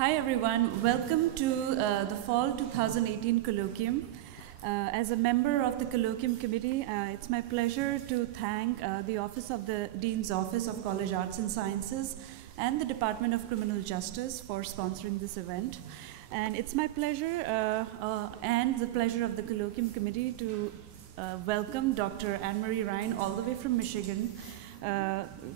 Hi everyone, welcome to the Fall 2018 Colloquium. As a member of the Colloquium Committee, it's my pleasure to thank the Office of the Dean's Office of College Arts and Sciences and the Department of Criminal Justice for sponsoring this event. And it's my pleasure and the pleasure of the Colloquium Committee to welcome Dr. Anne-Marie Ryan all the way from Michigan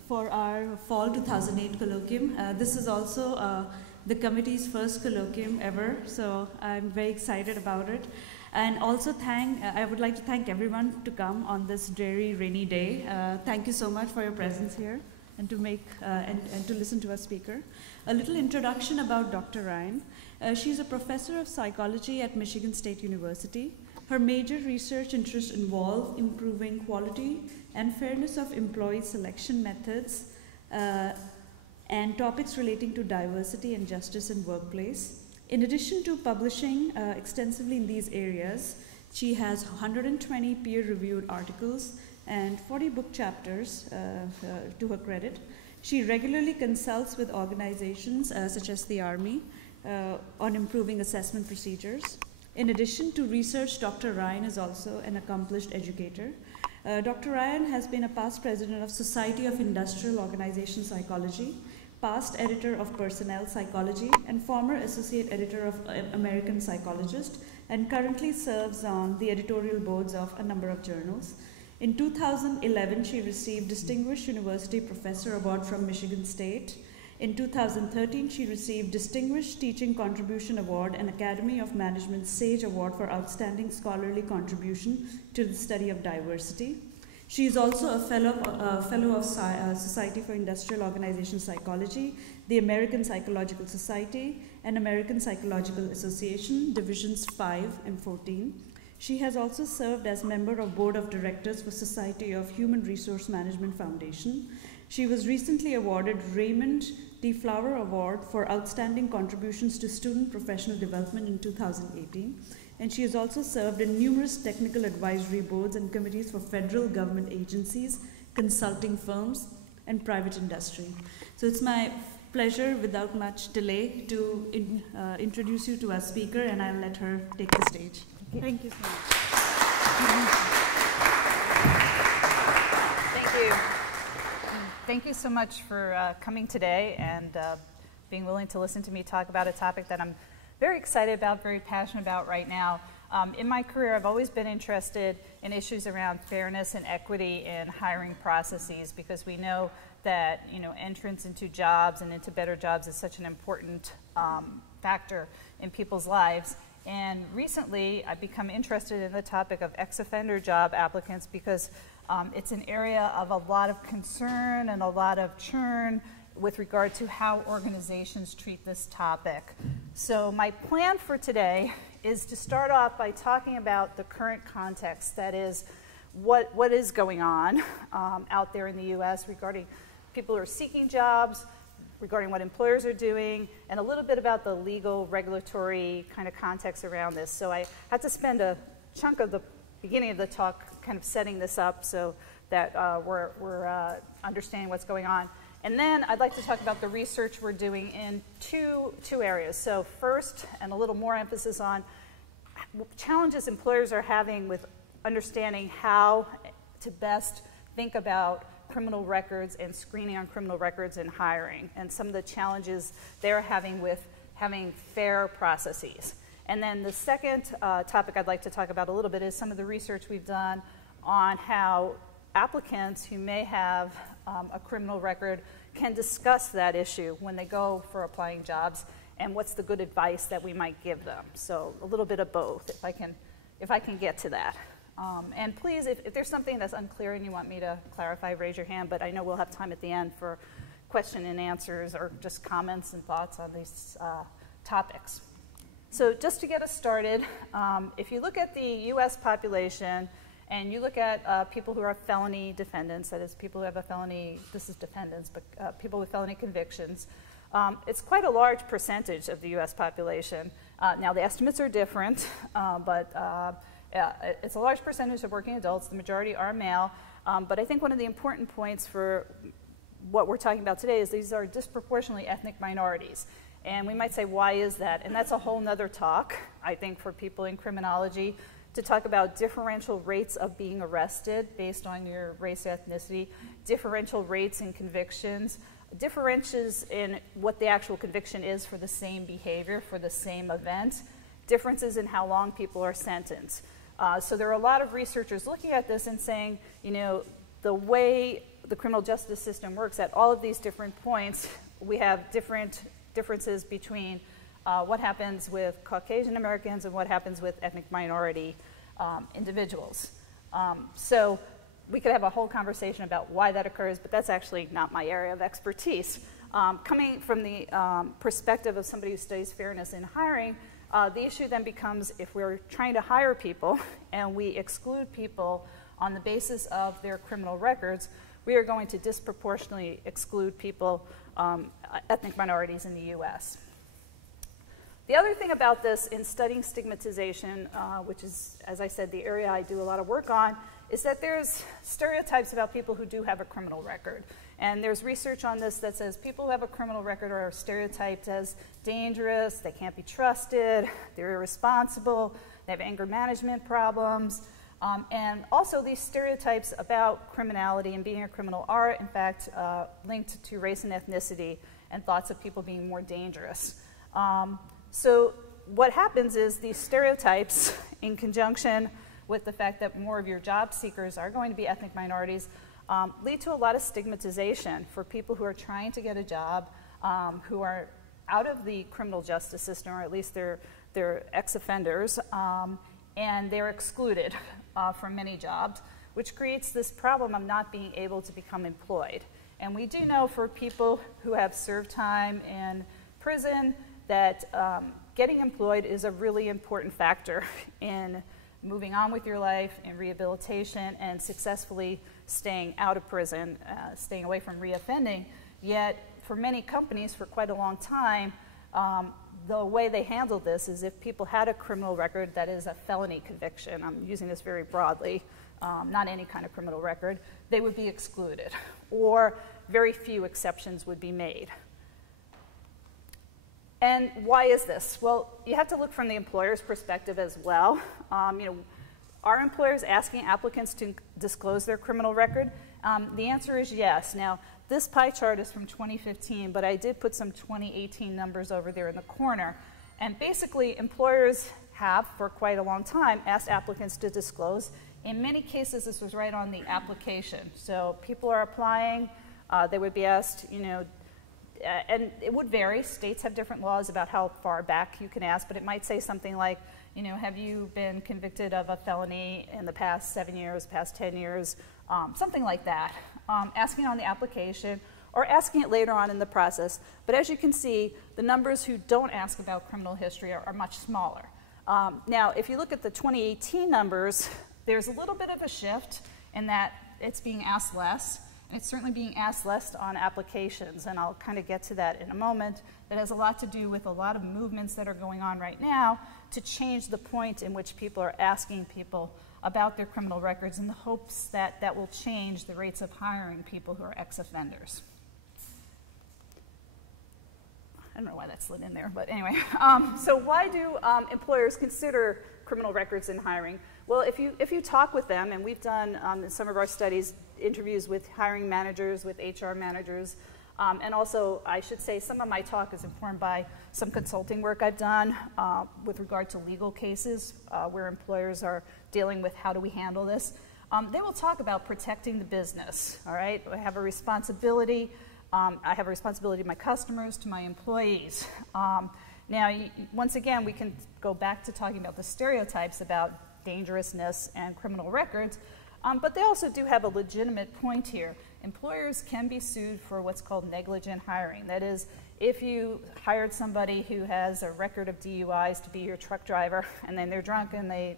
for our Fall 2008 Colloquium. This is also the committee's first colloquium ever, so I'm very excited about it. And also I would like to thank everyone to come on this dreary, rainy day. Thank you so much for your presence here and to and to listen to our speaker. A little introduction about Dr. Ryan. She's a professor of psychology at Michigan State University. Her major research interests involve improving quality and fairness of employee selection methods and topics relating to diversity and justice in workplace. In addition to publishing extensively in these areas, she has 120 peer-reviewed articles and 40 book chapters to her credit. She regularly consults with organizations such as the Army on improving assessment procedures. In addition to research, Dr. Ryan is also an accomplished educator. Dr. Ryan has been a past president of Society of Industrial Organization Psychology, past editor of Personnel Psychology, and former associate editor of American Psychologist, and currently serves on the editorial boards of a number of journals. In 2011, she received Distinguished University Professor Award from Michigan State. In 2013, she received Distinguished Teaching Contribution Award and Academy of Management SAGE Award for Outstanding Scholarly Contribution to the Study of Diversity. She is also a fellow of Society for Industrial Organization Psychology, the American Psychological Society, and American Psychological Association, Divisions 5 and 14. She has also served as member of Board of Directors for Society of Human Resource Management Foundation. She was recently awarded Raymond D. Flower Award for Outstanding Contributions to Student Professional Development in 2018. And she has also served in numerous technical advisory boards and committees for federal government agencies, consulting firms, and private industry. So it's my pleasure, without much delay, to introduce you to our speaker, and I'll let her take the stage. Thank you so much. Thank you. Thank you so much for coming today and being willing to listen to me talk about a topic that I'm very excited about, very passionate about right now. In my career, I've always been interested in issues around fairness and equity in hiring processes, because we know that entrance into jobs and into better jobs is such an important factor in people's lives. And recently, I've become interested in the topic of ex-offender job applicants because it's an area of a lot of concern and a lot of churn with regard to how organizations treat this topic. So my plan for today is to start off by talking about the current context, that is, what is going on out there in the US regarding people who are seeking jobs, regarding what employers are doing, and a little bit about the legal, regulatory kind of context around this. So I had to spend a chunk of the beginning of the talk kind of setting this up so that we're understanding what's going on. And then I'd like to talk about the research we're doing in two areas. So first, and a little more emphasis on challenges employers are having with understanding how to best think about criminal records and screening on criminal records and hiring, and some of the challenges they're having with having fair processes. And then the second topic I'd like to talk about a little bit is some of the research we've done on how applicants who may have a criminal record can discuss that issue when they go for applying jobs, and what's the good advice that we might give them. So a little bit of both, if I can get to that. And please, if there's something that's unclear and you want me to clarify, raise your hand, but I know we'll have time at the end for question and answers or just comments and thoughts on these topics. So just to get us started, if you look at the US population and you look at people who are felony defendants, that is people who have a felony, this is defendants, but people with felony convictions, it's quite a large percentage of the US population. Now the estimates are different, but it's a large percentage of working adults. The majority are male, but I think one of the important points for what we're talking about today is these are disproportionately ethnic minorities. And we might say, why is that? And that's a whole nother talk, I think, for people in criminology, to talk about differential rates of being arrested based on your race or ethnicity, differential rates in convictions, differences in what the actual conviction is for the same behavior, for the same event, differences in how long people are sentenced. So there are a lot of researchers looking at this and saying, you know, the way the criminal justice system works at all of these different points, we have differences between what happens with Caucasian Americans and what happens with ethnic minority individuals. So we could have a whole conversation about why that occurs, but that's actually not my area of expertise. Coming from the perspective of somebody who studies fairness in hiring, the issue then becomes if we're trying to hire people and we exclude people on the basis of their criminal records, we are going to disproportionately exclude people, ethnic minorities in the US. The other thing about this in studying stigmatization, which is, as I said, the area I do a lot of work on, is that there's stereotypes about people who do have a criminal record. And there's research on this that says people who have a criminal record are stereotyped as dangerous, they can't be trusted, they're irresponsible, they have anger management problems. And also these stereotypes about criminality and being a criminal are, in fact, linked to race and ethnicity and thoughts of people being more dangerous. So what happens is these stereotypes, in conjunction with the fact that more of your job seekers are going to be ethnic minorities, lead to a lot of stigmatization for people who are trying to get a job, who are out of the criminal justice system, or at least they're ex-offenders, and they're excluded from many jobs, which creates this problem of not being able to become employed. And we do know for people who have served time in prison that getting employed is a really important factor in moving on with your life, in rehabilitation, and successfully staying out of prison, staying away from reoffending. Yet, for many companies, for quite a long time, the way they handled this is if people had a criminal record that is a felony conviction, I'm using this very broadly, not any kind of criminal record, they would be excluded, or very few exceptions would be made. And why is this? Well, you have to look from the employer's perspective as well. You know, are employers asking applicants to disclose their criminal record? The answer is yes. Now, this pie chart is from 2015, but I did put some 2018 numbers over there in the corner. And basically, employers have, for quite a long time, asked applicants to disclose. In many cases, this was right on the application. So people are applying, they would be asked, you know, and it would vary. States have different laws about how far back you can ask, but it might say something like, you know, have you been convicted of a felony in the past 7 years, past 10 years, something like that. Asking on the application or asking it later on in the process. But as you can see, the numbers who don't ask about criminal history are much smaller. Now, if you look at the 2018 numbers, there's a little bit of a shift in that it's being asked less. And it's certainly being asked less on applications, and I'll kind of get to that in a moment. That has a lot to do with a lot of movements that are going on right now to change the point in which people are asking people about their criminal records in the hopes that that will change the rates of hiring people who are ex-offenders. I don't know why that slid in there, but anyway. So why do employers consider criminal records in hiring? Well, if you talk with them, and we've done in some of our studies interviews with hiring managers, with HR managers, and also I should say some of my talk is informed by some consulting work I've done with regard to legal cases where employers are dealing with how do we handle this. They will talk about protecting the business, all right? I have a responsibility. I have a responsibility to my customers, to my employees. Now, once again, we can go back to talking about the stereotypes about dangerousness and criminal records, but they also do have a legitimate point here. Employers can be sued for what's called negligent hiring. That is, if you hired somebody who has a record of DUIs to be your truck driver, and then they're drunk and they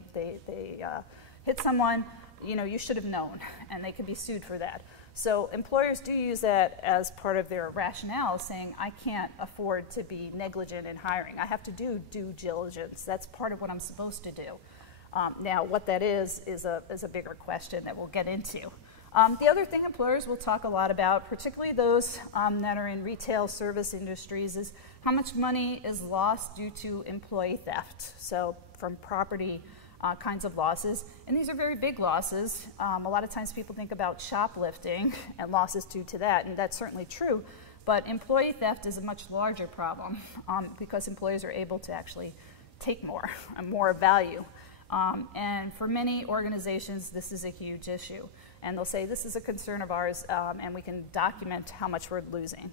hit someone, you know, you should have known, and they can be sued for that. So employers do use that as part of their rationale, saying, I can't afford to be negligent in hiring. I have to do due diligence. That's part of what I'm supposed to do. Now, what that is a bigger question that we'll get into. The other thing employers will talk a lot about, particularly those that are in retail service industries, is how much money is lost due to employee theft, so from property kinds of losses. And these are very big losses. A lot of times people think about shoplifting and losses due to that, and that's certainly true. But employee theft is a much larger problem because employees are able to actually take more and more value. And for many organizations, this is a huge issue. And they'll say, this is a concern of ours, and we can document how much we're losing.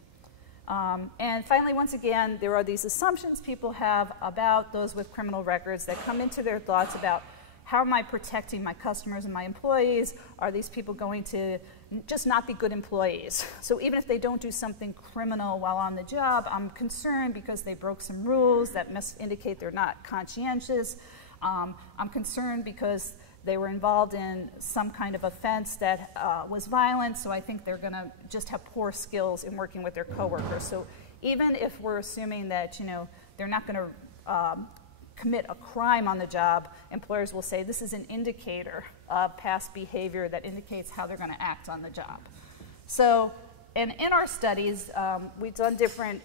And finally, once again, there are these assumptions people have about those with criminal records that come into their thoughts about how am I protecting my customers and my employees? Are these people going to just not be good employees? So even if they don't do something criminal while on the job, I'm concerned because they broke some rules that must indicate they're not conscientious. I'm concerned because they were involved in some kind of offense that was violent, so I think they're going to just have poor skills in working with their coworkers. So even if we're assuming that, you know, they're not going to commit a crime on the job, employers will say this is an indicator of past behavior that indicates how they're going to act on the job. So, and in our studies, we've done different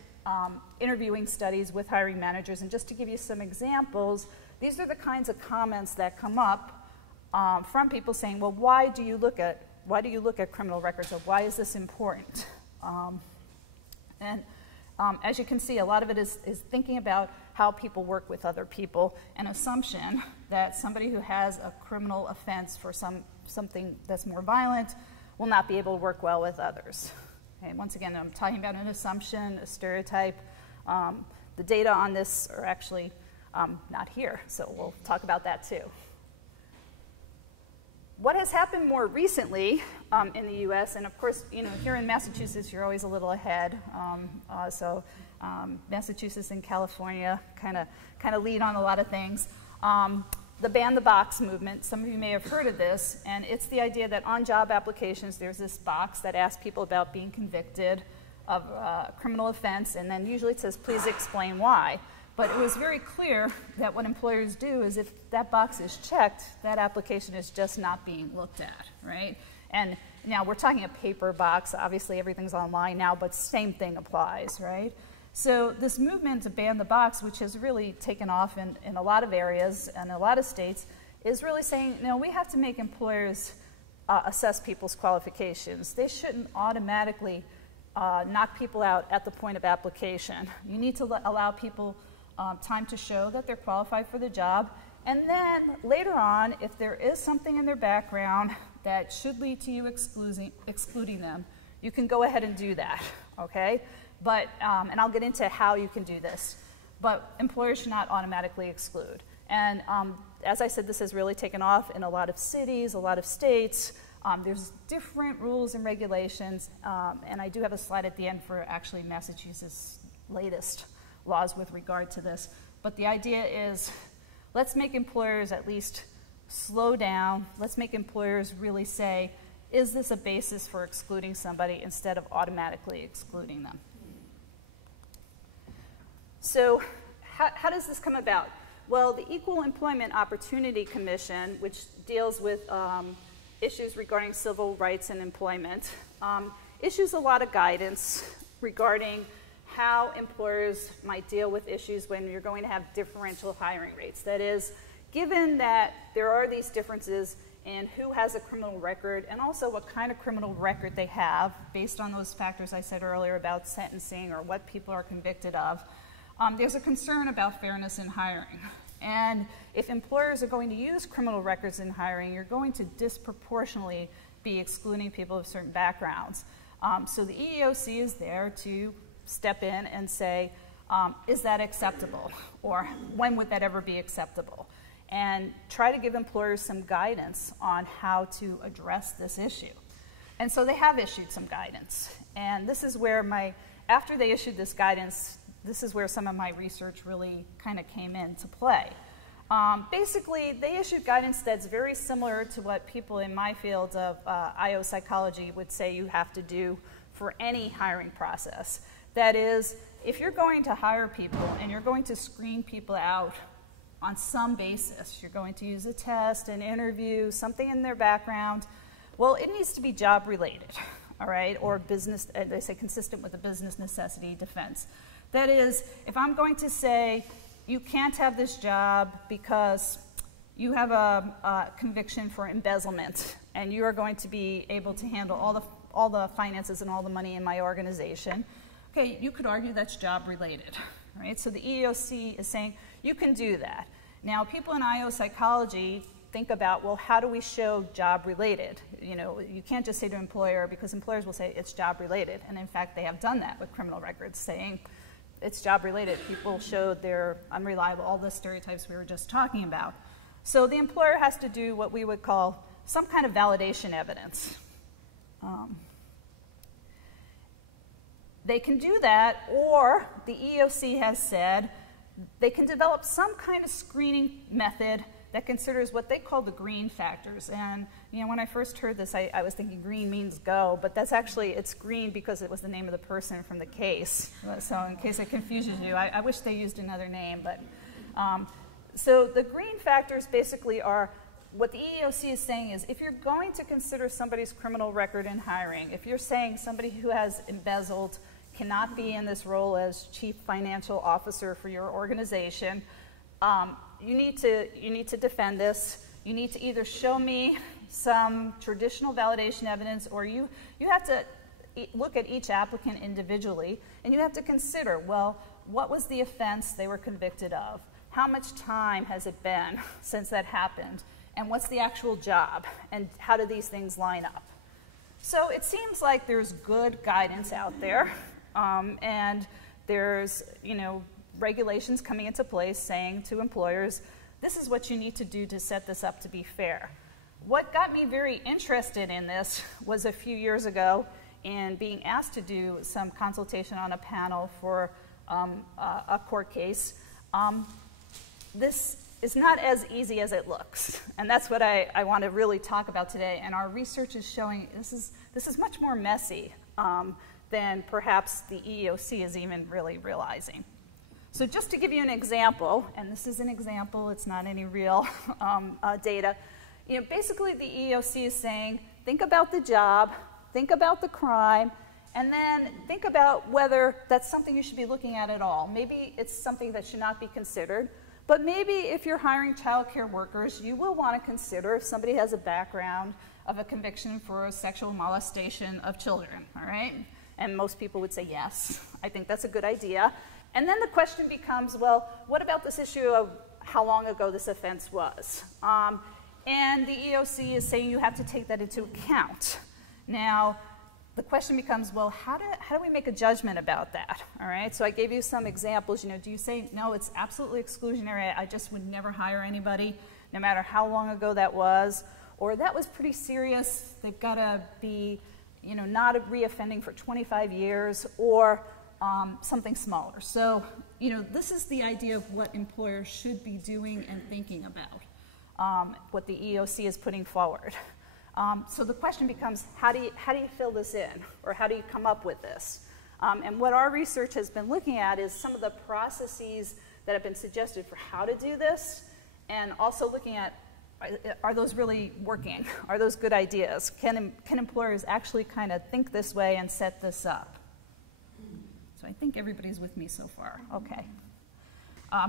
interviewing studies with hiring managers, and just to give you some examples, these are the kinds of comments that come up from people saying, well, why do you look at criminal records, or why is this important? As you can see, a lot of it is thinking about how people work with other people, an assumption that somebody who has a criminal offense for something that's more violent will not be able to work well with others. Okay, once again, I'm talking about an assumption, a stereotype. The data on this are actually not here, so we'll talk about that too. What has happened more recently in the U.S., and of course, you know, here in Massachusetts, you're always a little ahead. Massachusetts and California kind of lead on a lot of things. The Ban the Box movement, some of you may have heard of this, and it's the idea that on job applications, there's this box that asks people about being convicted of a criminal offense, and then usually it says, please explain why. But it was very clear that what employers do is if that box is checked, that application is just not being looked at, right? And now we're talking a paper box. Obviously, everything's online now, but same thing applies, right? So this movement to ban the box, which has really taken off in a lot of areas and a lot of states, is really saying, no, we have to make employers assess people's qualifications. They shouldn't automatically knock people out at the point of application. You need to allow people time to show that they're qualified for the job, and then later on, if there is something in their background that should lead to you excluding them, you can go ahead and do that, okay? But, and I'll get into how you can do this, but employers should not automatically exclude. And as I said, this has really taken off in a lot of cities, a lot of states. There's different rules and regulations, and I do have a slide at the end for actually Massachusetts' latest laws with regard to this. But the idea is, let's make employers at least slow down. Let's make employers really say, is this a basis for excluding somebody instead of automatically excluding them? So how does this come about? Well, the Equal Employment Opportunity Commission, which deals with issues regarding civil rights and employment, issues a lot of guidance regarding how employers might deal with issues when you're going to have differential hiring rates. That is, given that there are these differences in who has a criminal record and also what kind of criminal record they have based on those factors I said earlier about sentencing or what people are convicted of, there's a concern about fairness in hiring. And if employers are going to use criminal records in hiring, you're going to disproportionately be excluding people of certain backgrounds. So the EEOC is there to step in and say, is that acceptable? Or when would that ever be acceptable? And try to give employers some guidance on how to address this issue. And so they have issued some guidance. And this is where after they issued this guidance, this is where some of my research really kind of came into play. Basically, they issued guidance that's very similar to what people in my field of IO psychology would say you have to do for any hiring process. That is, if you're going to hire people and you're going to screen people out on some basis, you're going to use a test, an interview, something in their background, well, it needs to be job related, all right, or business, they say consistent with the business necessity defense. That is, if I'm going to say, you can't have this job because you have a conviction for embezzlement, and you are going to be able to handle all the finances and all the money in my organization, okay, you could argue that's job related, right? So the EEOC is saying you can do that. Now, people in IO psychology think about, well, how do we show job related? You know, you can't just say to an employer, because employers will say it's job related, and in fact they have done that with criminal records, saying it's job related. People showed they're unreliable, all the stereotypes we were just talking about. So the employer has to do what we would call some kind of validation evidence. They can do that, or the EEOC has said they can develop some kind of screening method that considers what they call the green factors. And you know, when I first heard this, I was thinking green means go, but that's actually, it's green because it was the name of the person from the case. So in case it confuses you, I wish they used another name. But so the green factors basically are, what the EEOC is saying is, if you're going to consider somebody's criminal record in hiring, if you're saying somebody who has embezzled cannot be in this role as chief financial officer for your organization, you need to defend this. You need to either show me some traditional validation evidence, or you have to look at each applicant individually, and you have to consider, well, what was the offense they were convicted of? How much time has it been since that happened? And what's the actual job? And how do these things line up? So it seems like there's good guidance out there, and there's, you know, regulations coming into place saying to employers, this is what you need to do to set this up to be fair. What got me very interested in this was a few years ago in being asked to do some consultation on a panel for a court case. This is not as easy as it looks, and that's what I want to really talk about today. And our research is showing this is much more messy than perhaps the EEOC is even really realizing. So just to give you an example, and this is an example, it's not any real data, you know, basically the EEOC is saying, think about the job, think about the crime, and then think about whether that's something you should be looking at all. Maybe it's something that should not be considered, but maybe if you're hiring child care workers, you will want to consider if somebody has a background of a conviction for sexual molestation of children, all right? And most people would say yes, I think that's a good idea. And then the question becomes, well, what about this issue of how long ago this offense was? And the EEOC is saying you have to take that into account. Now, the question becomes, well, how do we make a judgment about that? All right, so I gave you some examples. You know, do you say, no, it's absolutely exclusionary, I just would never hire anybody, no matter how long ago that was, or that was pretty serious, they've got to be, you know, not reoffending for 25 years, or something smaller. So, you know, this is the idea of what employers should be doing and thinking about, what the EEOC is putting forward. So the question becomes, how do you fill this in, or how do you come up with this? And what our research has been looking at is some of the processes that have been suggested for how to do this, and also looking at, are those really working? Are those good ideas? Can employers actually kind of think this way and set this up? So I think everybody's with me so far. Okay.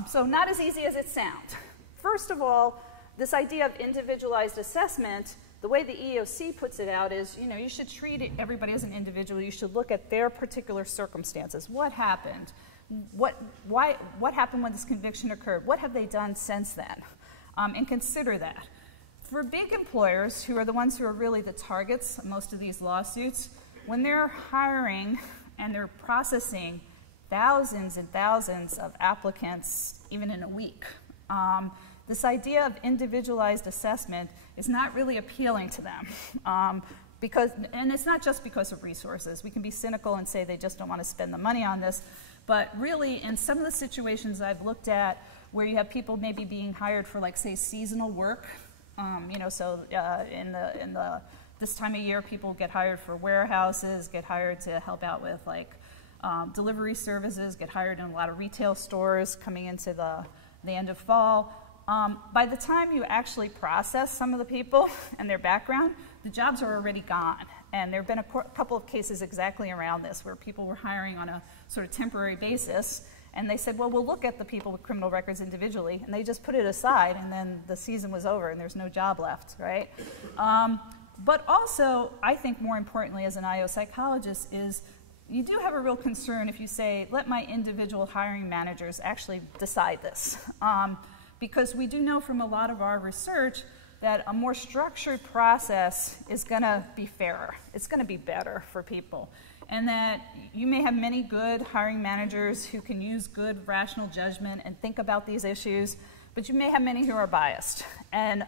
So not as easy as it sounds. First of all, this idea of individualized assessment, the way the EEOC puts it out is, you know, you should treat everybody as an individual. You should look at their particular circumstances. What happened? What happened when this conviction occurred? What have they done since then? And consider that. For big employers, who are the ones who are really the targets of most of these lawsuits, when they're hiring and they're processing thousands and thousands of applicants, even in a week, this idea of individualized assessment is not really appealing to them. And it's not just because of resources. We can be cynical and say they just don't want to spend the money on this, but really in some of the situations I've looked at where you have people maybe being hired for, like, say, seasonal work, you know, so this time of year, people get hired for warehouses, get hired to help out with, like, delivery services, get hired in a lot of retail stores coming into the end of fall. By the time you actually process some of the people and their background, the jobs are already gone. And there have been a couple of cases exactly around this where people were hiring on a sort of temporary basis, and they said, well, we'll look at the people with criminal records individually, and they just put it aside, and then the season was over, and there's no job left, right? But also, I think more importantly as an IO psychologist is you do have a real concern if you say, let my individual hiring managers actually decide this. Because we do know from a lot of our research that a more structured process is going to be fairer. It's going to be better for people. And that you may have many good hiring managers who can use good rational judgment and think about these issues, but you may have many who are biased. And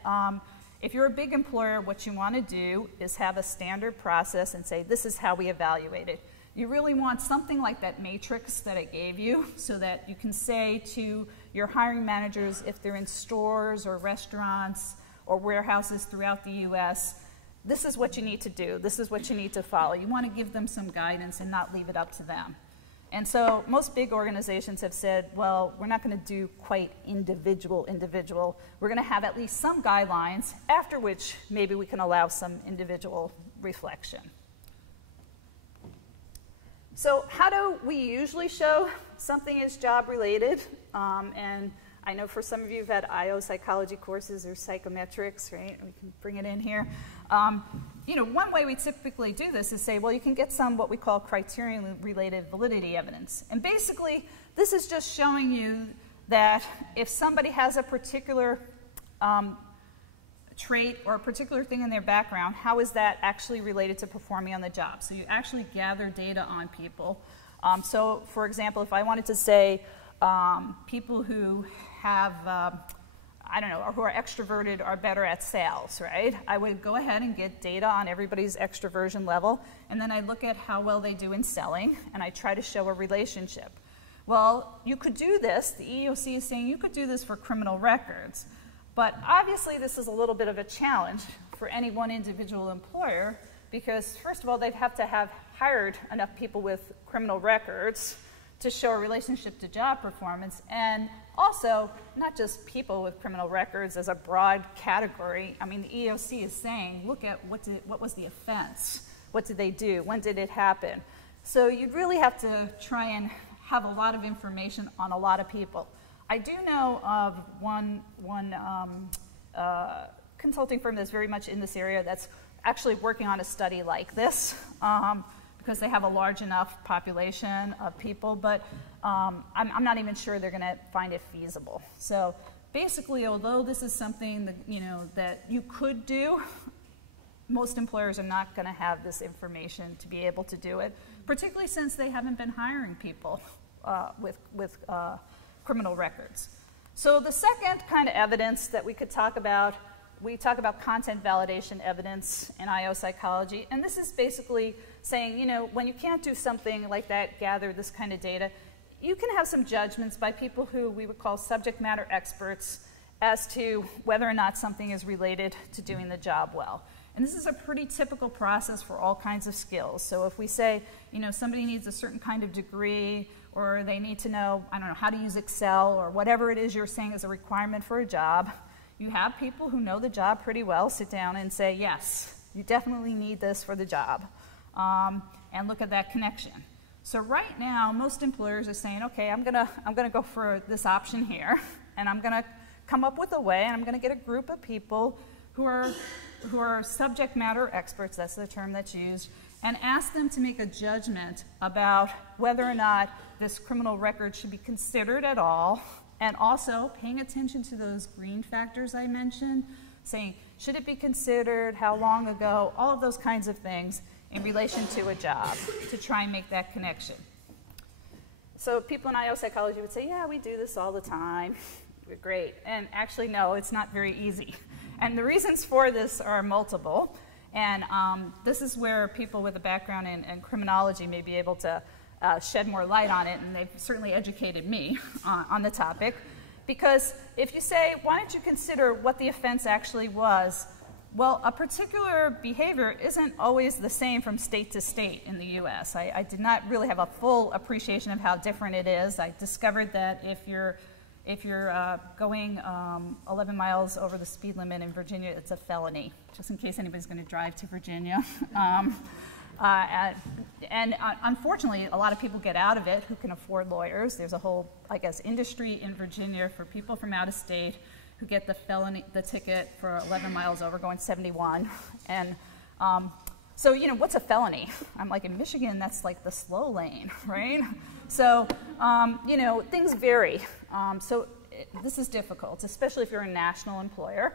if you're a big employer, what you want to do is have a standard process and say, this is how we evaluate it. You really want something like that matrix that I gave you so that you can say to your hiring managers, if they're in stores or restaurants or warehouses throughout the US, this is what you need to do. This is what you need to follow. You want to give them some guidance and not leave it up to them. And so most big organizations have said, well, we're not going to do quite individual. We're going to have at least some guidelines, after which maybe we can allow some individual reflection. So how do we usually show something is job-related? And I know for some of you who've had IO psychology courses or psychometrics, right? We can bring it in here. You know, one way we typically do this is say, well, you can get some what we call criterion-related validity evidence. And basically, this is just showing you that if somebody has a particular trait or a particular thing in their background, how is that actually related to performing on the job? So you actually gather data on people. So for example, if I wanted to say people who have, I don't know, or who are extroverted are better at sales, right? I would go ahead and get data on everybody's extroversion level, and then I look at how well they do in selling, and I try to show a relationship. Well, you could do this, the EEOC is saying you could do this for criminal records, but obviously this is a little bit of a challenge for any one individual employer because, first of all, they'd have to have hired enough people with criminal records to show a relationship to job performance, and also not just people with criminal records as a broad category. I mean, the EEOC is saying, look at what was the offense? What did they do? When did it happen? So you'd really have to try and have a lot of information on a lot of people. I do know of one consulting firm that's very much in this area that's actually working on a study like this because they have a large enough population of people, but I'm not even sure they're going to find it feasible. So basically, although this is something that, that you could do, most employers are not going to have this information to be able to do it, particularly since they haven't been hiring people with criminal records. So the second kind of evidence that we could talk about, we talk about content validation evidence in IO psychology, and this is basically saying, when you can't do something like that, gather this kind of data, you can have some judgments by people who we would call subject matter experts as to whether or not something is related to doing the job well. And this is a pretty typical process for all kinds of skills. So if we say, somebody needs a certain kind of degree, or they need to know, I don't know, how to use Excel, or whatever it is you're saying is a requirement for a job, you have people who know the job pretty well sit down and say, yes, you definitely need this for the job, and look at that connection. So right now, most employers are saying, okay, I'm gonna go for this option here, and I'm gonna come up with a way, and I'm gonna get a group of people who are subject matter experts, that's the term that's used, and ask them to make a judgment about whether or not this criminal record should be considered at all, and also paying attention to those green factors I mentioned, saying, should it be considered, how long ago, all of those kinds of things in relation to a job to try and make that connection. So people in IO psychology would say, yeah, we do this all the time. Great. And actually, no, it's not very easy. And the reasons for this are multiple. And this is where people with a background in criminology may be able to shed more light on it, and they've certainly educated me on the topic. Because if you say, why don't you consider what the offense actually was, well, a particular behavior isn't always the same from state to state in the US. I did not really have a full appreciation of how different it is. I discovered that if you're if you're going 11 miles over the speed limit in Virginia, it's a felony, just in case anybody's going to drive to Virginia. And unfortunately, a lot of people get out of it who can afford lawyers. There's a whole, I guess, industry in Virginia for people from out of state who get the ticket for 11 miles over going 71. And so, you know, what's a felony? I'm like, in Michigan, that's like the slow lane, right? So, you know, things vary. This is difficult, especially if you're a national employer.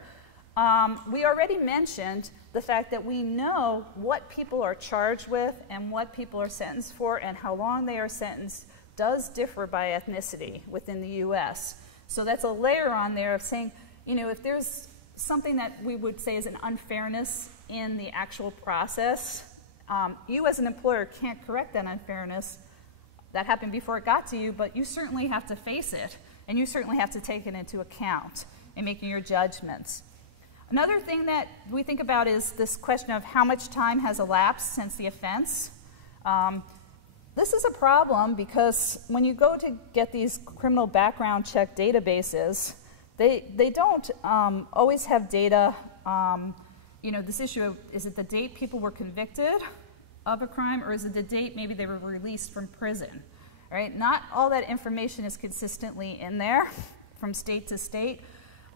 We already mentioned the fact that we know what people are charged with and what people are sentenced for, and how long they are sentenced does differ by ethnicity within the US. So that's a layer on there of saying, you know, if there's something that we would say is an unfairness in the actual process, you as an employer can't correct that unfairness. That happened before it got to you, but you certainly have to face it, and you certainly have to take it into account in making your judgments. Another thing that we think about is this question of how much time has elapsed since the offense. This is a problem because when you go to get these criminal background check databases, they don't always have data. You know, this issue of, is it the date people were convicted of a crime, or is it the date maybe they were released from prison, right? Not all that information is consistently in there from state to state.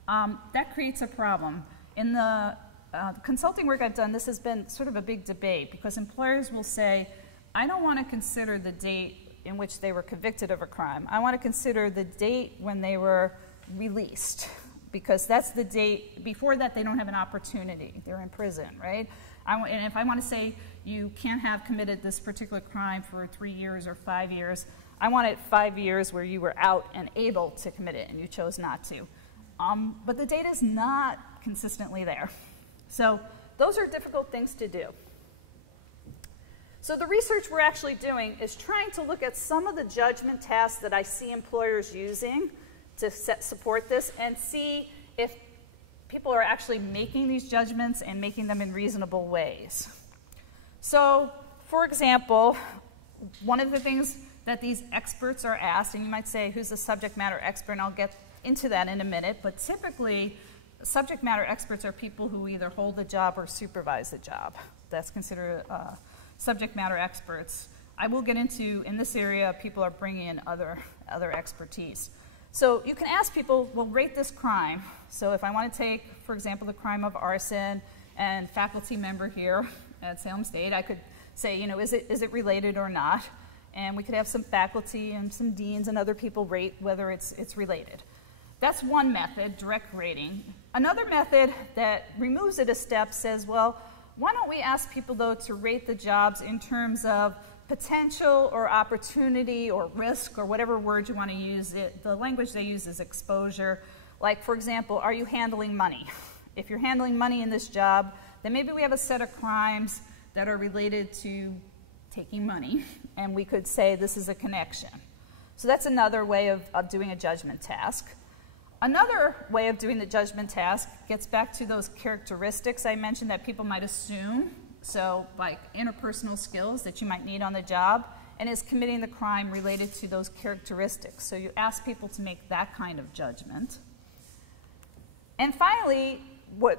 That creates a problem. In the consulting work I've done, this has been sort of a big debate because employers will say, I don't want to consider the date in which they were convicted of a crime. I want to consider the date when they were released, because that's the date. Before that, they don't have an opportunity. They're in prison, right? And if I want to say you can't have committed this particular crime for 3 years or 5 years, I want it 5 years where you were out and able to commit it and you chose not to. But the data is not consistently there. So those are difficult things to do. So the research we're actually doing is trying to look at some of the judgment tasks that I see employers using to support this, and see if people are actually making these judgments and making them in reasonable ways. So, for example, one of the things that these experts are asked, and you might say, who's the subject matter expert? And I'll get into that in a minute, but typically, subject matter experts are people who either hold the job or supervise the job. That's considered subject matter experts. I will get into, in this area, people are bringing in other expertise. So you can ask people, well, rate this crime. So if I want to take, for example, the crime of arson and faculty member here at Salem State, I could say, you know, is it related or not? And we could have some faculty and some deans and other people rate whether it's related. That's one method, direct rating. Another method that removes it a step says, well, why don't we ask people, though, to rate the jobs in terms of potential or opportunity or risk or whatever word you want to use. The language they use is exposure. Like, for example, are you handling money? If you're handling money in this job, then maybe we have a set of crimes that are related to taking money, and we could say this is a connection. So that's another way of doing a judgment task. Another way of doing the judgment task gets back to those characteristics I mentioned that people might assume, so like interpersonal skills that you might need on the job, and is committing the crime related to those characteristics. So you ask people to make that kind of judgment. And finally,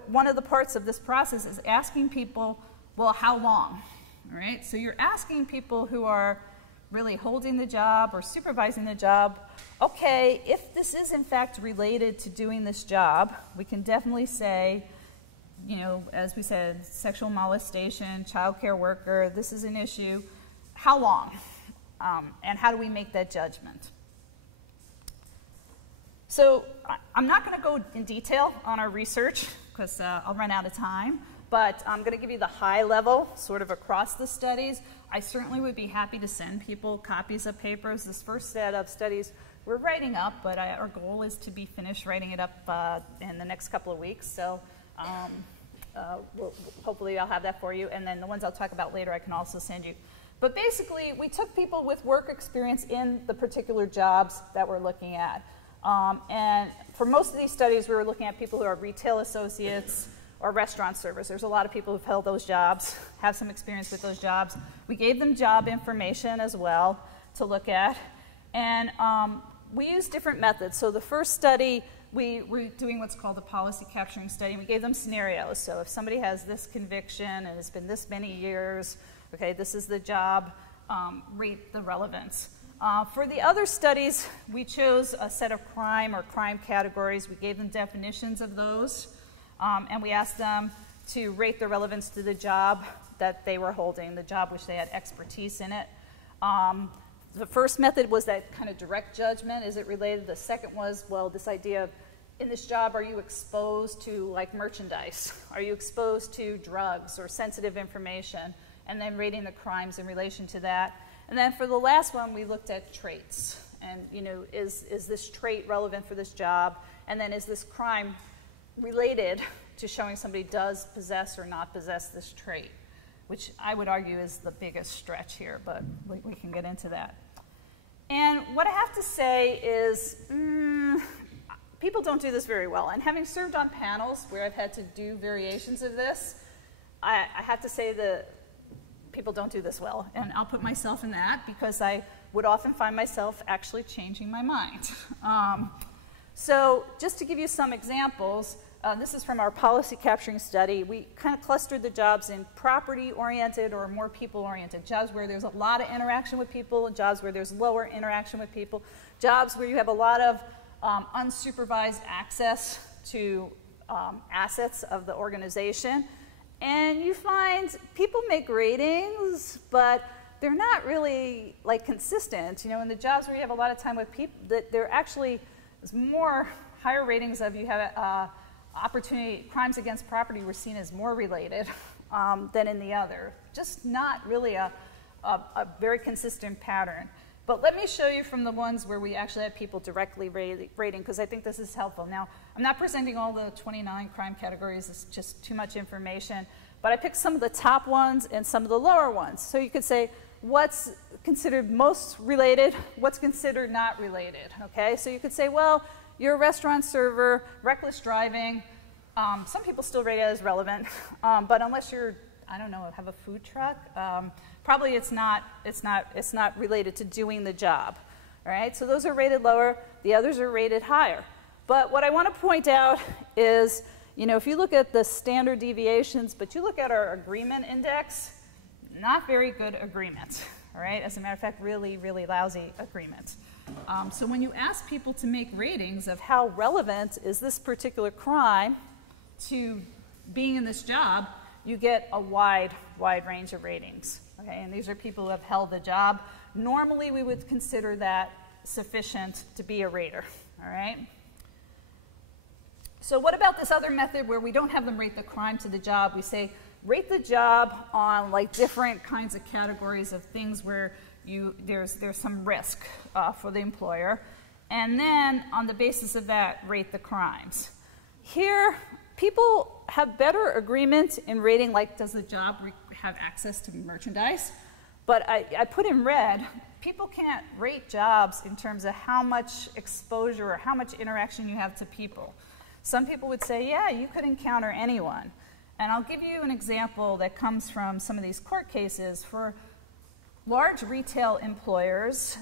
one of the parts of this process is asking people, well, how long? All right? So you're asking people who are really holding the job or supervising the job, okay, if this is in fact related to doing this job, we can definitely say, you know, as we said, sexual molestation, child care worker, this is an issue. How long? And how do we make that judgment? So I'm not going to go in detail on our research because I'll run out of time, but I'm going to give you the high level, sort of across the studies. I certainly would be happy to send people copies of papers. This first set of studies we're writing up, but our goal is to be finished writing it up in the next couple of weeks. So hopefully I'll have that for you, and then the ones I'll talk about later I can also send you. But basically, we took people with work experience in the particular jobs that we're looking at. And for most of these studies, we were looking at people who are retail associates or restaurant servers. There's a lot of people who've held those jobs, have some experience with those jobs. We gave them job information as well to look at. And we use different methods. So the first study, we were doing what's called a policy capturing study. We gave them scenarios. So if somebody has this conviction and it's been this many years, okay, this is the job, rate the relevance. For the other studies, we chose a set of crime or crime categories. We gave them definitions of those, and we asked them to rate the relevance to the job that they were holding, the job which they had expertise in it. The first method was that kind of direct judgment. Is it related? The second was, well, this idea of, in this job, are you exposed to like merchandise? Are you exposed to drugs or sensitive information? And then rating the crimes in relation to that. And then for the last one, we looked at traits. And, you know, is this trait relevant for this job? And then is this crime related to showing somebody does possess or not possess this trait? Which I would argue is the biggest stretch here, but we can get into that. And what I have to say is, people don't do this very well. And having served on panels where I've had to do variations of this, I have to say that people don't do this well. And I'll put myself in that because I would often find myself actually changing my mind. So just to give you some examples, this is from our policy capturing study. We kind of clustered the jobs in property-oriented or more people-oriented, jobs where there's a lot of interaction with people, jobs where there's lower interaction with people, jobs where you have a lot of unsupervised access to assets of the organization. And you find people make ratings, but they're not really like consistent. You know, in the jobs where you have a lot of time with people, that there actually is more higher ratings of you have opportunity, crimes against property were seen as more related than in the other. Just not really a very consistent pattern. But let me show you from the ones where we actually had people directly rating, because I think this is helpful. Now, I'm not presenting all the 29 crime categories. It's just too much information. But I picked some of the top ones and some of the lower ones. So you could say, what's considered most related? What's considered not related? Okay, so you could say, well, you're a restaurant server, reckless driving. Some people still rate it as relevant, but unless you're, I don't know, have a food truck, probably it's not related to doing the job. All right, so those are rated lower. The others are rated higher. But what I want to point out is, you know, if you look at the standard deviations, but you look at our agreement index, not very good agreement. All right, as a matter of fact, really, really lousy agreement. So when you ask people to make ratings of how relevant is this particular crime to being in this job, you get a wide range of ratings. Okay, and these are people who have held the job. Normally, we would consider that sufficient to be a rater. All right. So what about this other method where we don't have them rate the crime to the job? We say rate the job on like different kinds of categories of things where there's some risk for the employer, and then on the basis of that, rate the crimes. Here, people have better agreement in rating, like does the job have access to merchandise? But I put in red, people can't rate jobs in terms of how much exposure or how much interaction you have to people. Some people would say, yeah, you could encounter anyone. And I'll give you an example that comes from some of these court cases. For large retail employers,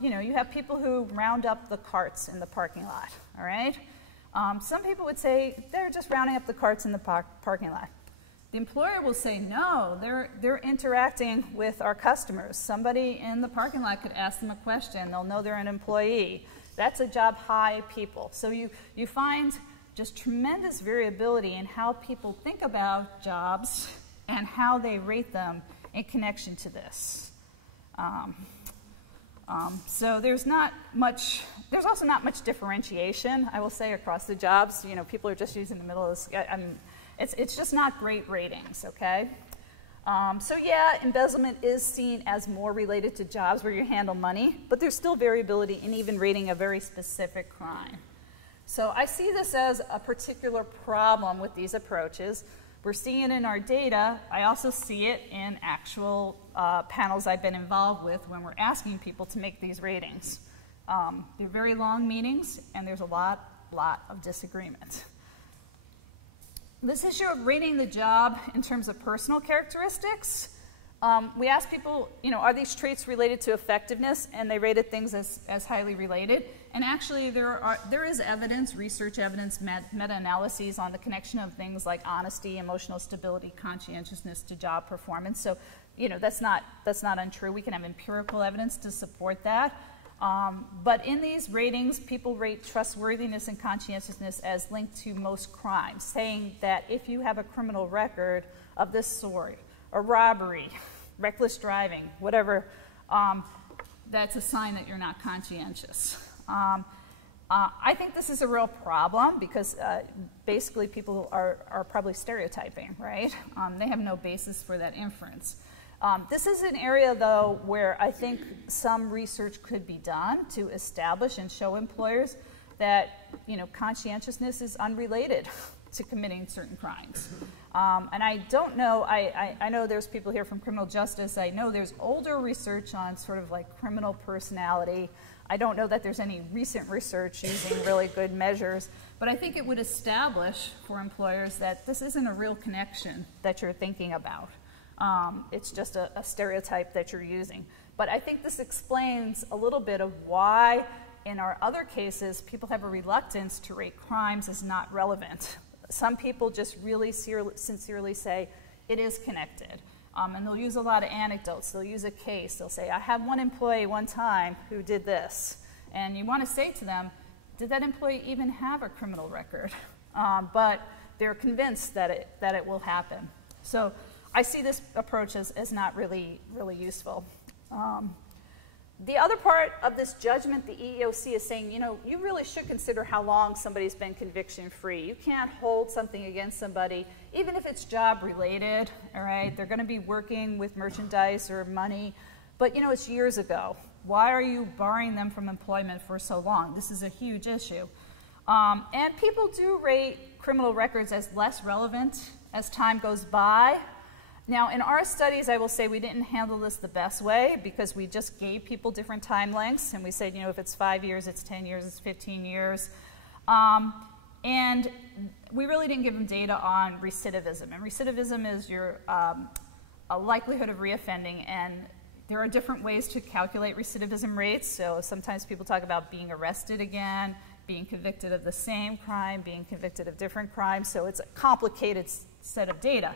you know, you have people who round up the carts in the parking lot, all right? Some people would say they're just rounding up the carts in the parking lot. The employer will say, no, they're interacting with our customers. Somebody in the parking lot could ask them a question. They'll know they're an employee. That's a job high people. So you find just tremendous variability in how people think about jobs and how they rate them in connection to this. So there's also not much differentiation, I will say, across the jobs. You know, people are just using the middle of this. It's just not great ratings, okay? So yeah, embezzlement is seen as more related to jobs where you handle money, but there's still variability in even rating a very specific crime. So I see this as a particular problem with these approaches. We're seeing it in our data. I also see it in actual panels I've been involved with when we're asking people to make these ratings. They're very long meetings, and there's a lot of disagreement. This issue of rating the job in terms of personal characteristics, We asked people, are these traits related to effectiveness? And they rated things as highly related. And actually, there is evidence, research evidence, meta-analyses on the connection of things like honesty, emotional stability, conscientiousness to job performance. So, that's not untrue. We can have empirical evidence to support that. But in these ratings, people rate trustworthiness and conscientiousness as linked to most crimes, saying that if you have a criminal record of this sort, a robbery, reckless driving, whatever, that's a sign that you're not conscientious. I think this is a real problem because basically people are probably stereotyping, right? They have no basis for that inference. This is an area, though, where I think some research could be done to establish and show employers that, conscientiousness is unrelated to committing certain crimes. And I don't know, I know there's people here from criminal justice. I know there's older research on sort of like criminal personality. I don't know that there's any recent research using really good measures, but I think it would establish for employers that this isn't a real connection that you're thinking about. It's just a stereotype that you're using. But I think this explains a little bit of why in our other cases people have a reluctance to rate crimes as not relevant. Some people just really sincerely say it is connected. And they'll use a lot of anecdotes. They'll use a case. They'll say, I had one employee one time who did this. And you want to say to them, did that employee even have a criminal record? But they're convinced that it will happen. So I see this approach as not really useful. The other part of this judgment, the EEOC is saying, you really should consider how long somebody's been conviction-free. You can't hold something against somebody, even if it's job-related, all right? They're going to be working with merchandise or money, but, it's years ago. Why are you barring them from employment for so long? This is a huge issue. And people do rate criminal records as less relevant as time goes by. Now, in our studies, I will say we didn't handle this the best way because we just gave people different time lengths, and we said, if it's 5 years, it's 10 years, it's 15 years. And we really didn't give them data on recidivism. And recidivism is your a likelihood of reoffending, and there are different ways to calculate recidivism rates. So sometimes people talk about being arrested again, being convicted of the same crime, being convicted of different crimes. So it's a complicated set of data.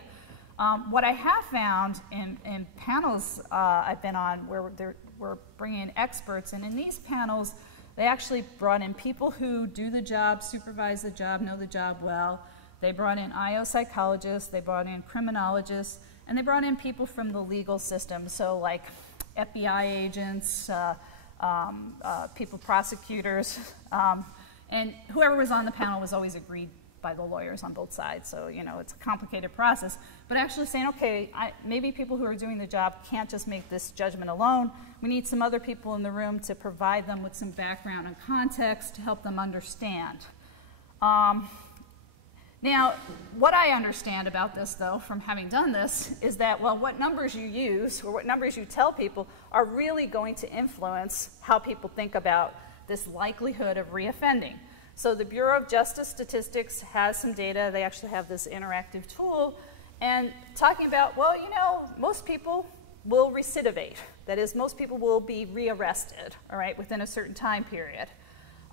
What I have found in panels I've been on where we're bringing in experts, and in these panels, they actually brought in people who do the job, supervise the job, know the job well. They brought in IO psychologists, they brought in criminologists, and they brought in people from the legal system, so like FBI agents, people, prosecutors, and whoever was on the panel was always agreed by the lawyers on both sides. So, it's a complicated process. But actually saying, okay, maybe people who are doing the job can't just make this judgment alone. We need some other people in the room to provide them with some background and context to help them understand. Now, what I understand about this, though, from having done this, is that, well, what numbers you use or what numbers you tell people are really going to influence how people think about this likelihood of reoffending. So the Bureau of Justice Statistics has some data. They actually have this interactive tool. And talking about, well, most people will recidivate. That is, most people will be rearrested, all right, within a certain time period.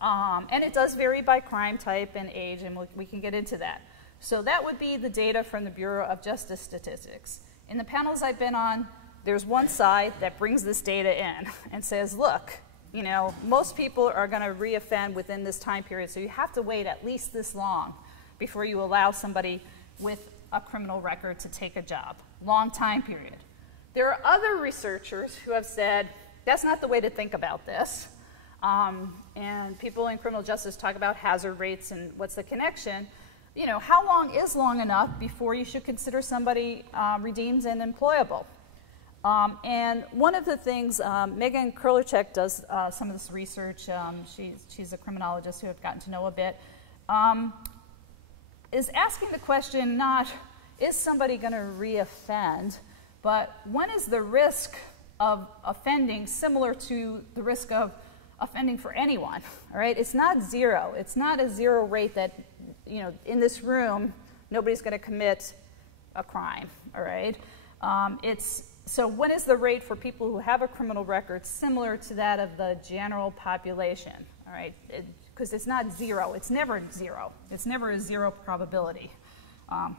And it does vary by crime type and age, and we can get into that. So that would be the data from the Bureau of Justice Statistics. In the panels I've been on, there's one side that brings this data in and says, look, most people are going to reoffend within this time period, so you have to wait at least this long before you allow somebody with a criminal record to take a job. Long time period. There are other researchers who have said, that's not the way to think about this. And people in criminal justice talk about hazard rates and what's the connection. How long is long enough before you should consider somebody redeemed and employable? And one of the things, Megan Kurlichek does some of this research, she's a criminologist who I've gotten to know a bit, is asking the question not, is somebody going to reoffend, but when is the risk of offending similar to the risk of offending for anyone, all right? It's not zero. It's not a zero rate that, in this room, nobody's going to commit a crime, all right? So what is the rate for people who have a criminal record similar to that of the general population? All right, because it's not zero. It's never zero. It's never a zero probability. And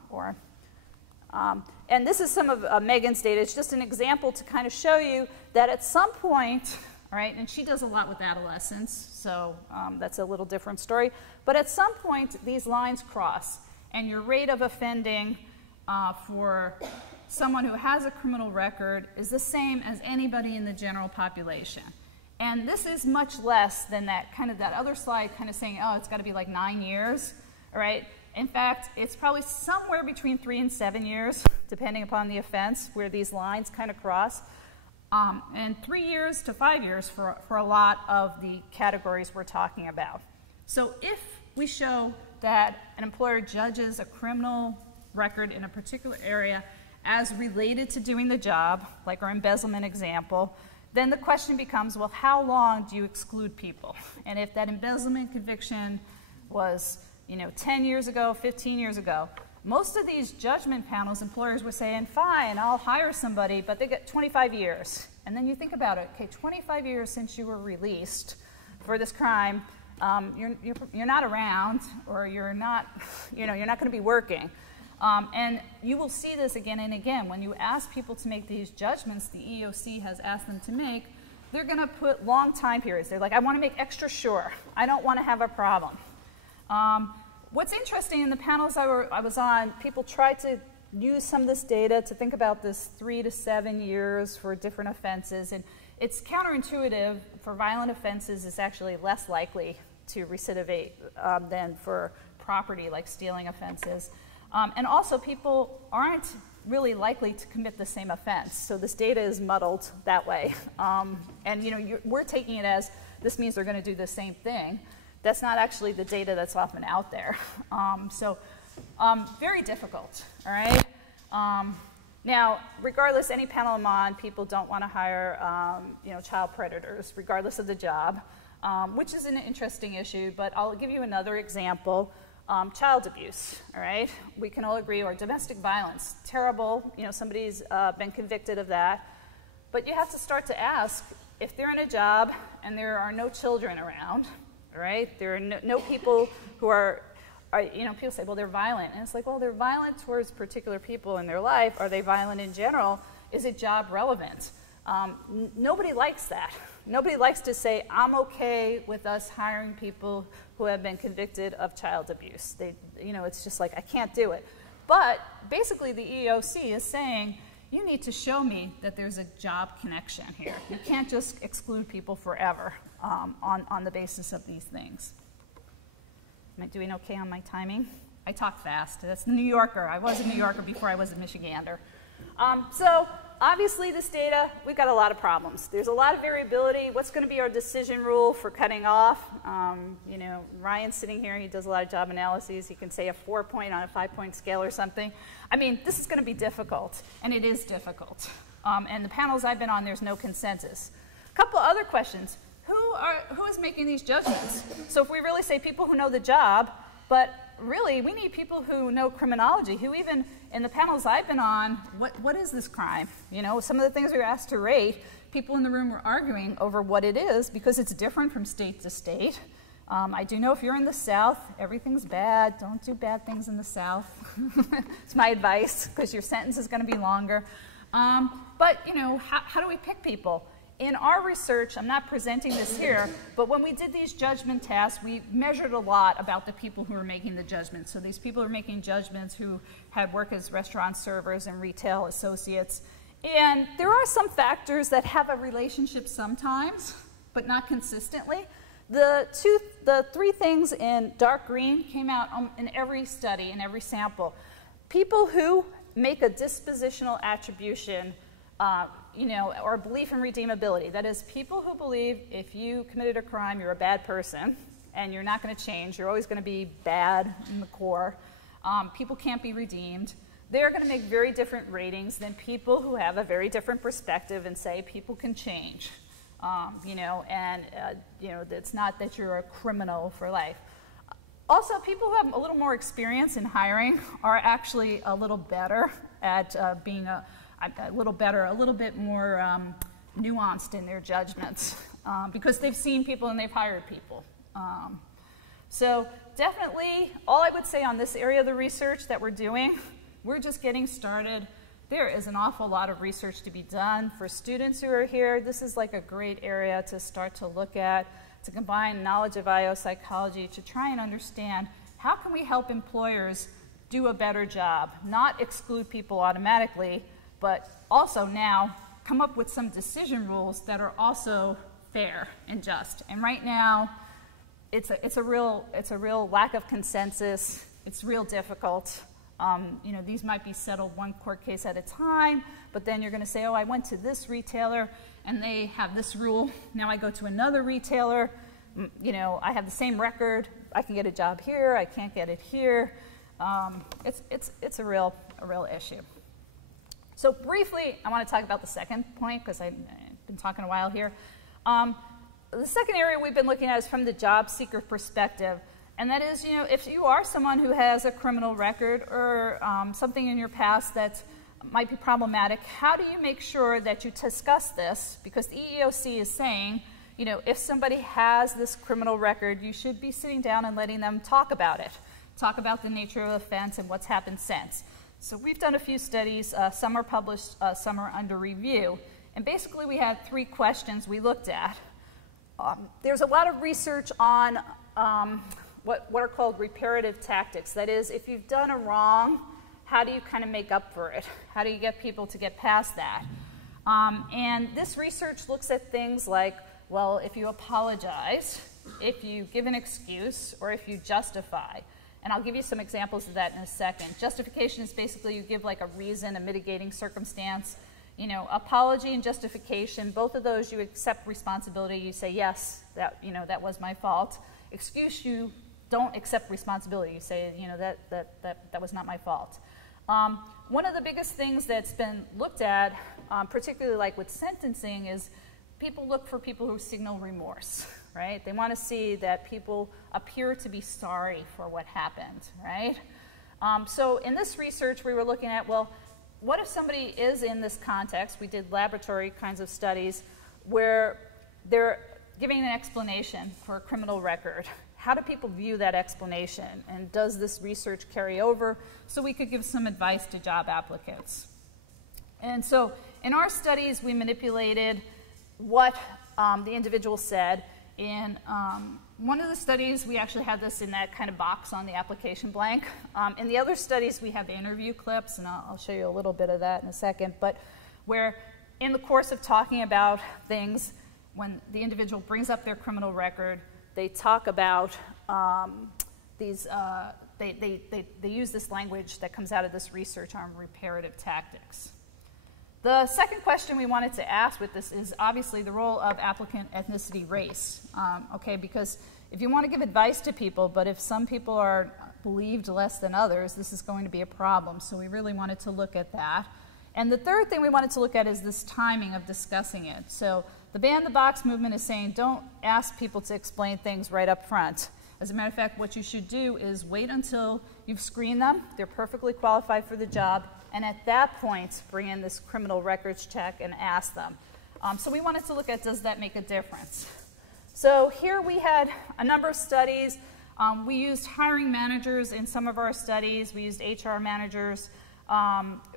this is some of Megan's data. It's just an example to kind of show you that at some point, all right, and she does a lot with adolescents, so that's a little different story. But at some point, these lines cross, and your rate of offending for someone who has a criminal record is the same as anybody in the general population. And this is much less than that other slide kind of saying, oh, it's got to be like 9 years, all right? In fact, it's probably somewhere between 3 and 7 years, depending upon the offense, where these lines kind of cross. And 3 years to 5 years for a lot of the categories we're talking about. So if we show that an employer judges a criminal record in a particular area as related to doing the job, like our embezzlement example, then the question becomes, well, how long do you exclude people? And if that embezzlement conviction was 10 years ago, 15 years ago, most of these judgment panels, employers were saying, fine, I'll hire somebody, but they get 25 years. And then you think about it, okay, 25 years since you were released for this crime, you're not around, or you're not going to be working. And you will see this again and again. When you ask people to make these judgments the EEOC has asked them to make, they're going to put long time periods. They're like, I want to make extra sure. I don't want to have a problem. What's interesting in the panels I was on, people tried to use some of this data to think about this 3 to 7 years for different offenses. And it's counterintuitive. For violent offenses, it's actually less likely to recidivate than for property, like stealing offenses. And also, people aren't really likely to commit the same offense. So this data is muddled that way. And we're taking it as this means they're going to do the same thing. That's not actually the data that's often out there. Very difficult, all right? Now, regardless, any panel I'm on, people don't want to hire child predators, regardless of the job, which is an interesting issue, but I'll give you another example. Child abuse, all right? We can all agree, or domestic violence, terrible, somebody's been convicted of that. But you have to start to ask, if they're in a job and there are no children around, all right? There are no people who are, people say, well, they're violent. And it's like, well, they're violent towards particular people in their life. Are they violent in general? Is it job relevant? Nobody likes that. Nobody likes to say, I'm okay with us hiring people who have been convicted of child abuse. It's just like, I can't do it. But basically, the EEOC is saying, you need to show me that there's a job connection here. You can't just exclude people forever on the basis of these things. Am I doing okay on my timing? I talk fast. That's the New Yorker. I was a New Yorker before I was a Michigander. So obviously, this data, we've got a lot of problems. There's a lot of variability. What's going to be our decision rule for cutting off? Ryan's sitting here. He does a lot of job analyses. He can say a 4-point on a 5-point scale or something. I mean, this is going to be difficult, and it is difficult. And the panels I've been on, there's no consensus. A couple other questions. Who is making these judgments? So if we really say people who know the job, but really, we need people who know criminology, who even, in the panels I've been on, what is this crime? Some of the things we were asked to rate, people in the room were arguing over what it is because it's different from state to state. I do know if you're in the South, everything's bad. Don't do bad things in the South. It's my advice, because your sentence is going to be longer. But, how do we pick people? In our research, I'm not presenting this here, but when we did these judgment tasks, we measured a lot about the people who were making the judgments. So these people are making judgments who had worked as restaurant servers and retail associates. And there are some factors that have a relationship sometimes, but not consistently. The 3 things in dark green came out in every study, in every sample. People who make a dispositional attribution or belief in redeemability. That is, people who believe if you committed a crime, you're a bad person, and you're not going to change. You're always going to be bad in the core. People can't be redeemed. They're going to make very different ratings than people who have a very different perspective and say people can change. It's not that you're a criminal for life. Also, people who have a little more experience in hiring are actually a little better at being a little better, a little bit more nuanced in their judgments because they've seen people and they've hired people. So definitely, all I would say on this area of the research that we're doing, we're just getting started. There is an awful lot of research to be done. For students who are here, this is like a great area to start to look at, to combine knowledge of IO psychology to try and understand how can we help employers do a better job, not exclude people automatically, but also now come up with some decision rules that are also fair and just. And right now, it's a real lack of consensus. It's real difficult. You know, these might be settled one court case at a time, but then you're going to say, oh, I went to this retailer and they have this rule. Now I go to another retailer. You know, I have the same record. I can get a job here. I can't get it here. It's a real issue. So briefly, I want to talk about the second point because I've been talking a while here. The second area we've been looking at is from the job seeker perspective. And that is, you know, if you are someone who has a criminal record or something in your past that might be problematic, how do you make sure that you discuss this? Because the EEOC is saying, you know, if somebody has this criminal record, you should be sitting down and letting them talk about it. Talk about the nature of the offense and what's happened since. So we've done a few studies. Some are published, some are under review. And basically we had 3 questions we looked at. There's a lot of research on what are called reparative tactics. That is, if you've done a wrong, how do you kind of make up for it? How do you get people to get past that? And this research looks at things like, well, if you apologize, if you give an excuse, or if you justify. And I'll give you some examples of that in a second. Justification is basically you give like a reason, a mitigating circumstance. You know, apology and justification, both of those you accept responsibility. You say, yes, that was my fault. Excuse, you don't accept responsibility. You say, you know, that was not my fault. One of the biggest things that's been looked at, particularly like with sentencing, is people look for people who signal remorse, right? They want to see that people appear to be sorry for what happened, right? So in this research, we were looking at, well, what if somebody is in this context? We did laboratory kinds of studies where they're giving an explanation for a criminal record. How do people view that explanation? And does this research carry over? So we could give some advice to job applicants. And so in our studies, we manipulated what the individual said. In one of the studies, we actually had this in that kind of box on the application blank. In the other studies, we have interview clips, and I'll show you a little bit of that in a second, but where in the course of talking about things, when the individual brings up their criminal record, they talk about they use this language that comes out of this research on reparative tactics. The second question we wanted to ask with this is obviously the role of applicant ethnicity, race. Okay, because if you want to give advice to people, but if some people are believed less than others, this is going to be a problem. So we really wanted to look at that. And the third thing we wanted to look at is this timing of discussing it. So the ban the box movement is saying don't ask people to explain things right up front. As a matter of fact, what you should do is wait until you've screened them, they're perfectly qualified for the job, and at that point, bring in this criminal records check and ask them. So we wanted to look at, does that make a difference? So here we had a number of studies. We used hiring managers in some of our studies. We used HR managers.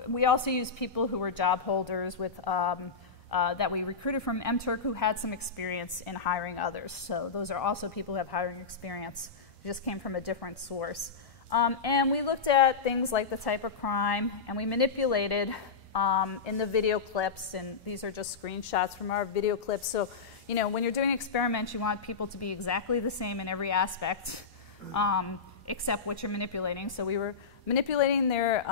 We also used people who were job holders with, that we recruited from MTurk who had some experience in hiring others. So those are also people who have hiring experience. They just came from a different source. And we looked at things like the type of crime, and we manipulated in the video clips, and these are just screenshots from our video clips. So, you know, when you're doing experiments, you want people to be exactly the same in every aspect, except what you're manipulating. So we were manipulating their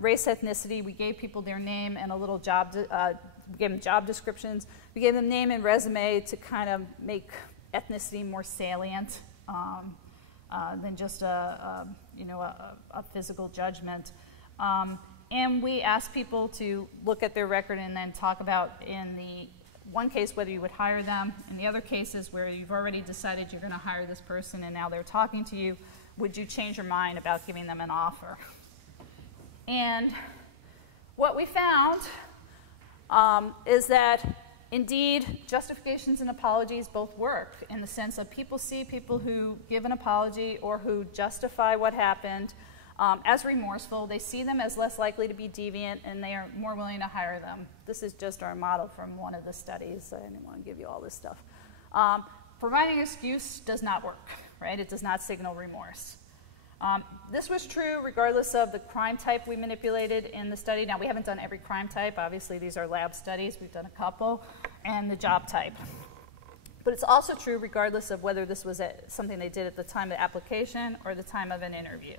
race, ethnicity. We gave people their name and a little job, we gave them job descriptions. We gave them name and resume to kind of make ethnicity more salient than just a physical judgment. And we asked people to look at their record and then talk about, in the one case, whether you would hire them. In the other cases where you've already decided you're going to hire this person and now they're talking to you, would you change your mind about giving them an offer? And what we found is that indeed justifications and apologies both work in the sense of people see people who give an apology or who justify what happened as remorseful. They see them as less likely to be deviant, and they are more willing to hire them. This is just our model from one of the studies. I didn't want to give you all this stuff. Providing an excuse does not work, right? It does not signal remorse. This was true regardless of the crime type we manipulated in the study. Now, we haven't done every crime type. Obviously, these are lab studies. We've done a couple. And the job type. But it's also true regardless of whether this was something they did at the time of application or the time of an interview.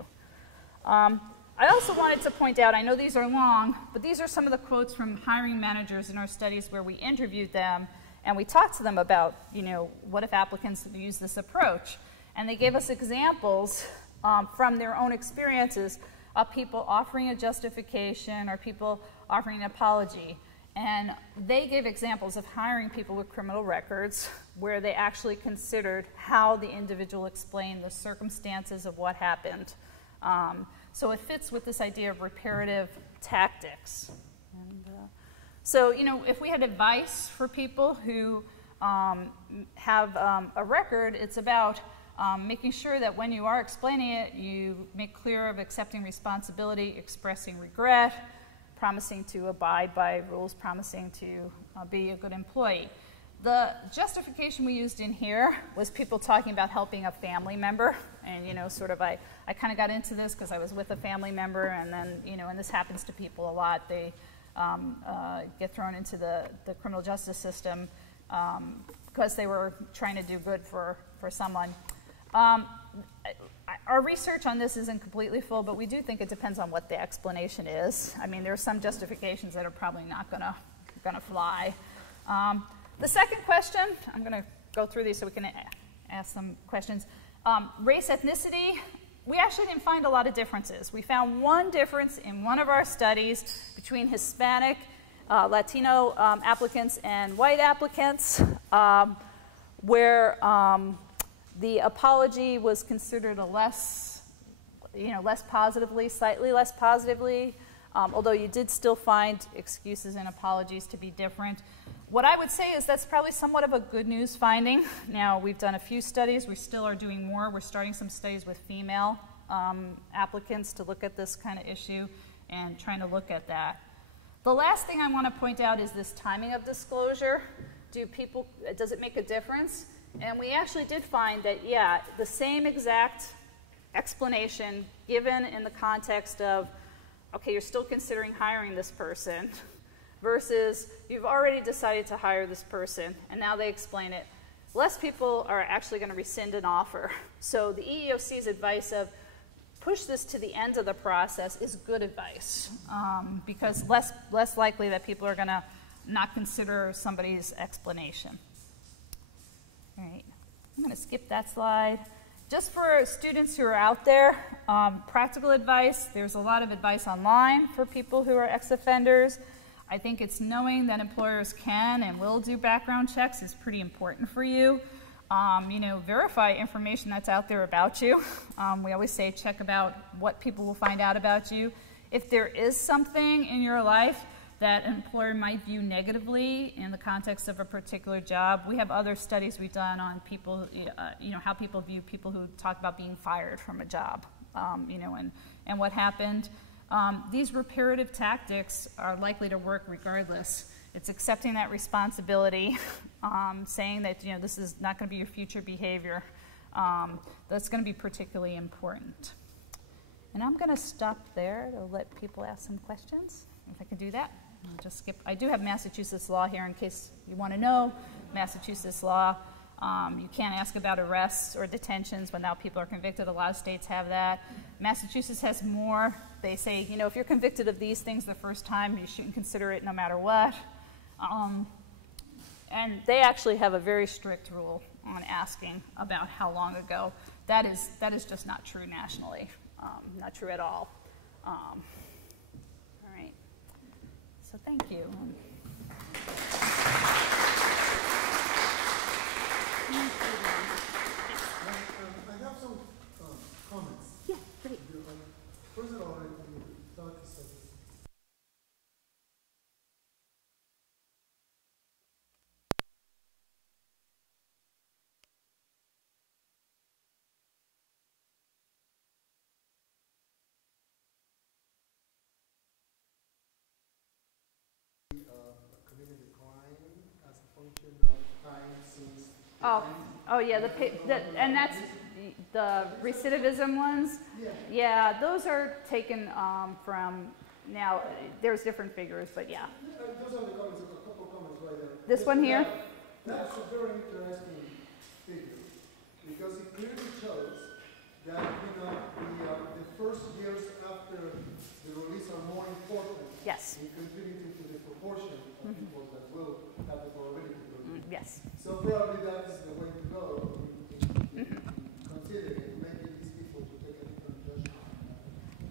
I also wanted to point out, I know these are long, but these are some of the quotes from hiring managers in our studies where we interviewed them and we talked to them about, what if applicants use this approach? And they gave us examples from their own experiences of people offering a justification or people offering an apology. And they gave examples of hiring people with criminal records where they actually considered how the individual explained the circumstances of what happened. So it fits with this idea of reparative tactics. And, so, if we had advice for people who have a record, it's about making sure that when you are explaining it, you make clear of accepting responsibility, expressing regret, promising to abide by rules, promising to be a good employee. The justification we used in here was people talking about helping a family member. And, I kind of got into this because I was with a family member, and then, and this happens to people a lot. They get thrown into the criminal justice system because they were trying to do good for someone. Our research on this isn't completely full, but we do think it depends on what the explanation is. I mean, there are some justifications that are probably not gonna fly. The second question, I'm gonna go through these so we can ask some questions. Race, ethnicity, we actually didn't find a lot of differences. We found one difference in one of our studies between Hispanic, Latino applicants and white applicants, where the apology was considered a less positively, slightly less positively, although you did still find excuses and apologies to be different. What I would say is that's probably somewhat of a good news finding. Now, we've done a few studies. We still are doing more. We're starting some studies with female applicants to look at this kind of issue and trying to look at that. The last thing I want to point out is this timing of disclosure. Does it make a difference? And we actually did find that, yeah, the same exact explanation given in the context of, okay, you're still considering hiring this person, versus you've already decided to hire this person, and now they explain it. Less people are actually going to rescind an offer. So the EEOC's advice of push this to the end of the process is good advice, because less likely that people are going to not consider somebody's explanation. All right, I'm going to skip that slide. Just for students who are out there, practical advice, there's a lot of advice online for people who are ex-offenders. I think it's knowing that employers can and will do background checks is pretty important for you. Verify information that's out there about you. We always say check about what people will find out about you. If there is something in your life that an employer might view negatively in the context of a particular job, we have other studies we've done on people, how people view people who talk about being fired from a job, and what happened. These reparative tactics are likely to work regardless. It's accepting that responsibility, saying that this is not going to be your future behavior. That's going to be particularly important. And I'm going to stop there to let people ask some questions, if I can do that. I'll just skip. I do have Massachusetts law here in case you want to know. Massachusetts law, you can't ask about arrests or detentions when now people are convicted. A lot of states have that. Massachusetts has more. They say, if you're convicted of these things the first time, you shouldn't consider it no matter what. And they actually have a very strict rule on asking about how long ago. That is just not true nationally, not true at all. All right. So thank you. I have some comments. Yeah, great. First of all, function of time since the Oh, end? yeah, and that's the recidivism ones. Yeah. Yeah, those are taken from, now, there's different figures, but yeah. Those are the comments, a couple of comments right there. This one here? That's a very interesting figure, because it clearly shows that, the first years after the release are more important. Yes. In contributing to the proportion of people that will have the probability to release. Yes. So probably that is the way to go in considering making these people to take a different judgment.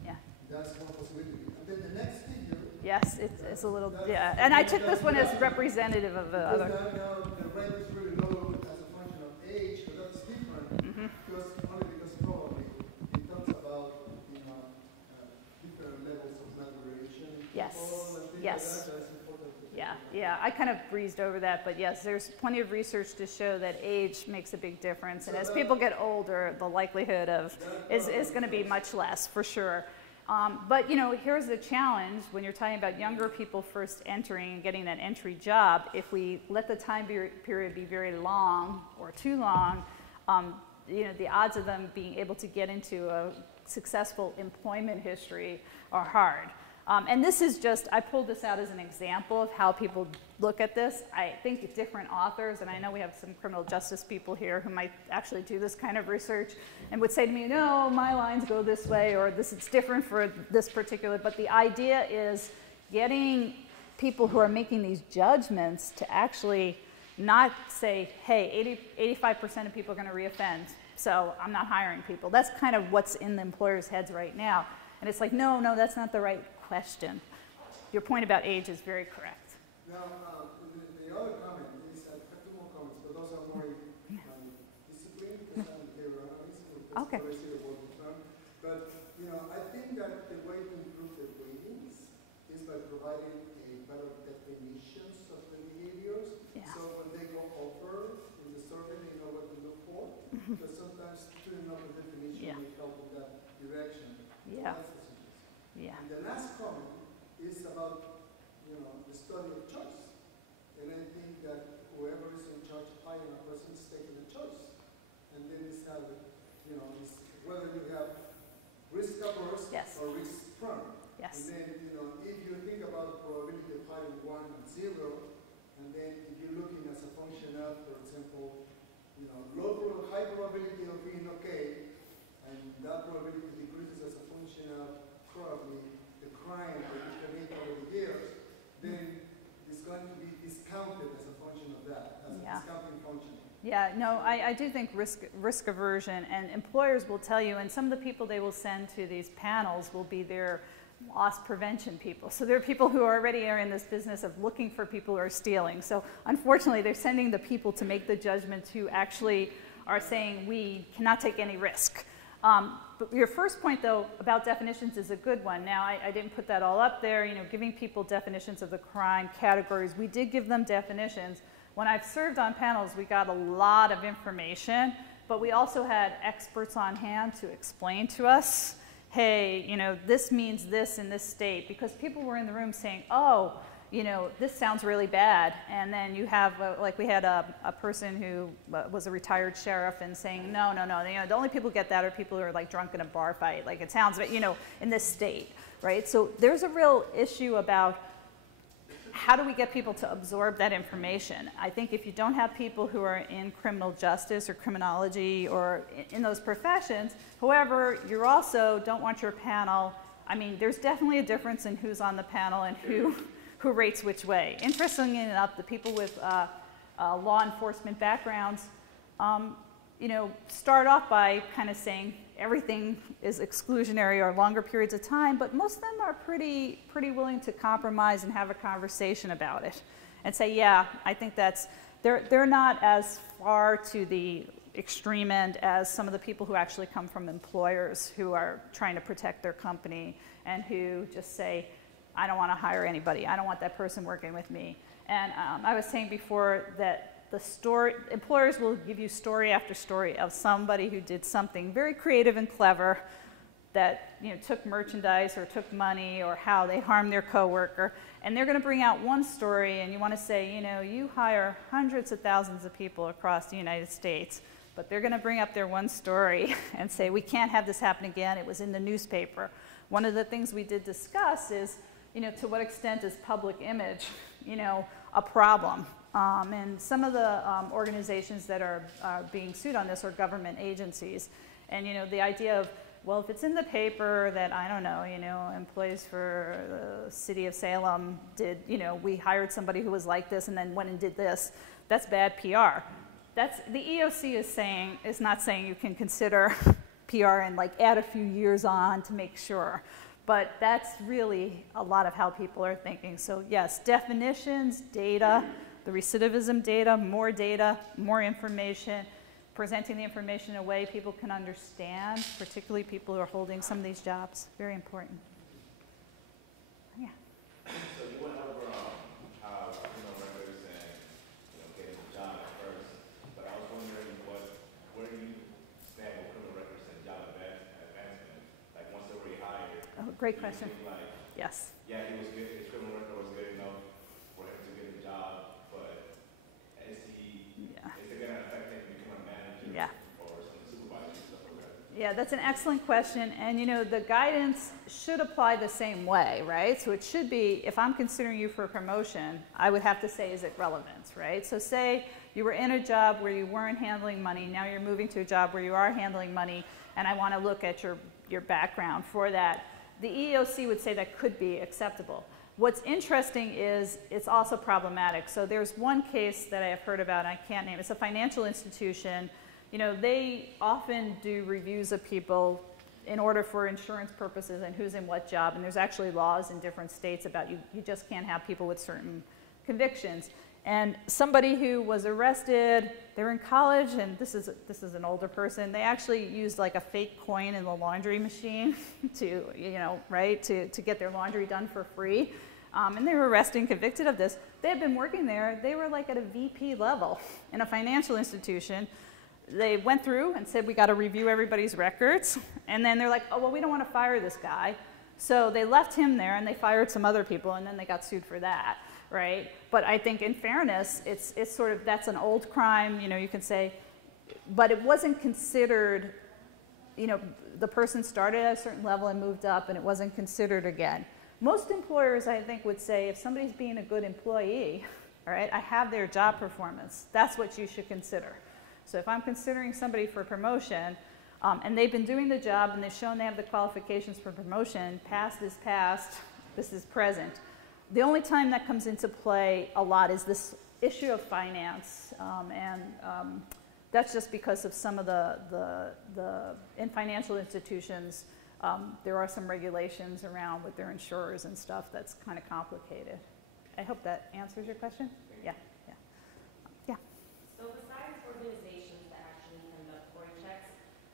Yeah. That's one possibility. And then the next figure. Yes, it's a little, yeah. And I took this one as representative of the other. Now the rate is really low as a function of age, but that's different because probably it talks about different levels of maturation. Yes. And things Yes. Like that. That's important. Yeah, I kind of breezed over that, but yes, there's plenty of research to show that age makes a big difference, and as people get older, the likelihood of is going to be much less, for sure. But here's the challenge when you're talking about younger people first entering and getting that entry job. If we let the time period be very long or too long, the odds of them being able to get into a successful employment history are hard. And this is just, I pulled this out as an example of how people look at this. I think different authors, and I know we have some criminal justice people here who might actually do this kind of research and would say to me, no, my lines go this way, or this is different for this particular, but the idea is getting people who are making these judgments to actually not say, hey, 85% of people are going to reoffend, so I'm not hiring people. That's kind of what's in the employers' heads right now. And it's like, no, that's not the right question. Your point about age is very correct. Now, the other comment is, I have two more comments, but those are more discipline, because I'm a behavioral analyst, Okay. I see the word term. But, I think that the way to improve the ratings is by providing a better definitions of the behaviors. Yeah. So when they go over in the survey, they know what to look for. Because sometimes tuning up a definition may help in that direction. Yeah. That's the suggestion. Yeah. And the last comment is about, the study of choice. And I think that whoever is in charge of hiring a person is taking a choice. And then it's how, it's whether you have risk averse Yes. or risk prone. Yes. And then, if you think about probability of hiring 1 and 0, and then if you're looking as a function of, for example, high probability of being okay, and that probability decreases as a function of probably the crime that you commit over the years, then it's going to be discounted as a function of that, as a discounting function. Yeah, no, I do think risk aversion, and employers will tell you, and some of the people they will send to these panels will be their loss prevention people. So there are people who already are in this business of looking for people who are stealing. So unfortunately, they're sending the people to make the judgment who actually are saying we cannot take any risk. But your first point, though, about definitions is a good one. Now, I didn't put that all up there, giving people definitions of the crime categories. We did give them definitions. When I've served on panels, we got a lot of information, but we also had experts on hand to explain to us, hey, this means this in this state, because people were in the room saying, oh, this sounds really bad. And then you have, like we had a person who was a retired sheriff and saying, no, the only people who get that are people who are like drunk in a bar fight. Like it sounds, in this state, right? So there's a real issue about how do we get people to absorb that information? I think if you don't have people who are in criminal justice or criminology or in those professions, however, you also don't want your panel, there's definitely a difference in who's on the panel and who rates which way. Interestingly enough, the people with law enforcement backgrounds, start off by kind of saying everything is exclusionary or longer periods of time, but most of them are pretty willing to compromise and have a conversation about it and say, yeah, I think they're not as far to the extreme end as some of the people who actually come from employers who are trying to protect their company and who just say, I don't want to hire anybody. I don't want that person working with me. And I was saying before that employers will give you story after story of somebody who did something very creative and clever that took merchandise or took money or how they harmed their coworker, and they're going to bring out one story, and you want to say, you hire hundreds of thousands of people across the United States, but they're going to bring up their one story and say, we can't have this happen again, it was in the newspaper. One of the things we did discuss is, to what extent is public image, a problem? And some of the organizations that are being sued on this are government agencies. And the idea of, well, if it's in the paper that, I don't know, employees for the city of Salem did, we hired somebody who was like this and then went and did this, that's bad PR. The EOC is not saying you can consider PR and like add a few years on to make sure. But that's really a lot of how people are thinking. So yes, definitions, data, the recidivism data, more information, presenting the information in a way people can understand, particularly people who are holding some of these jobs. Very important. Yeah. So you went over how criminal records and getting a job at first, but I was wondering where do you stand with criminal records and job advancement? Like once they were hired. Oh, great question. Like, yes. Yeah, he was good. His criminal record was good enough for him to get a job, but is it going to affect him becoming a manager? Yeah. Yeah, that's an excellent question, and the guidance should apply the same way, right? So it should be, if I'm considering you for a promotion, I would have to say, is it relevant, right? So say you were in a job where you weren't handling money, now you're moving to a job where you are handling money, and I want to look at your background for that. The EEOC would say that could be acceptable. What's interesting is it's also problematic. So there's one case that I have heard about, and I can't name it. It's a financial institution. They often do reviews of people in order for insurance purposes and who's in what job. And there's actually laws in different states about you just can't have people with certain convictions. And somebody who was arrested, they were in college, and this is an older person. They actually used like a fake coin in the laundry machine to, to get their laundry done for free. And they were arrested and convicted of this. They had been working there. They were like at a VP level in a financial institution. They went through and said, we got to review everybody's records. And then they're like, oh, well, we don't want to fire this guy. So they left him there, and they fired some other people, and then they got sued for that, right? But I think in fairness, it's sort of, that's an old crime, you can say, but it wasn't considered, the person started at a certain level and moved up, and it wasn't considered again. Most employers, I think, would say, if somebody's being a good employee, all right, I have their job performance, that's what you should consider. So if I'm considering somebody for promotion, and they've been doing the job and they've shown they have the qualifications for promotion, past is past, this is present. The only time that comes into play a lot is this issue of finance, and that's just because of some of in financial institutions, there are some regulations around with their insurers and stuff that's kind of complicated. I hope that answers your question. Yeah. So besides organizations that actually conduct foreign checks,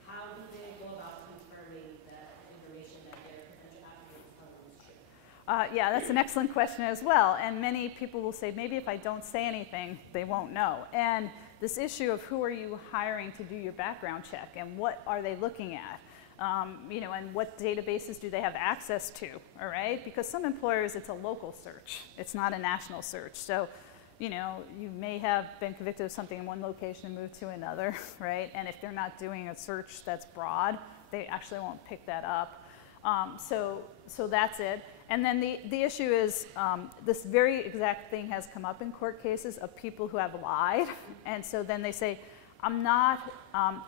how do they go about confirming that information that their potential applicants tell them is true? Yeah, that's an excellent question as well. And many people will say, maybe if I don't say anything, they won't know. And this issue of who are you hiring to do your background check, and what are they looking at? And what databases do they have access to, all right? Because some employers, it's a local search. It's not a national search. So, you may have been convicted of something in one location and moved to another, right? And if they're not doing a search that's broad, they actually won't pick that up. So that's it. And then the issue is this very exact thing has come up in court cases of people who have lied. And so then they say,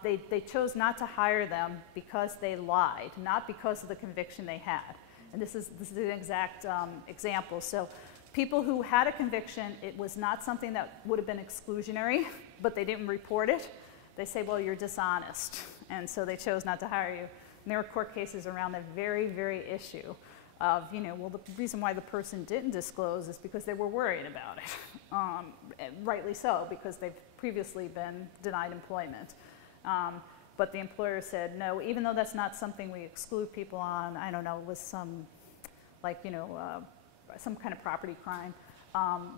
they chose not to hire them because they lied, not because of the conviction they had. And this is an exact example. So people who had a conviction, it was not something that would have been exclusionary, but they didn't report it. They say, well, you're dishonest. And so they chose not to hire you. And there were court cases around that very, very issue of, well, the reason why the person didn't disclose is because they were worried about it. Rightly so, because they've previously been denied employment. But the employer said, no, even though that's not something we exclude people on, I don't know, it was some, some kind of property crime,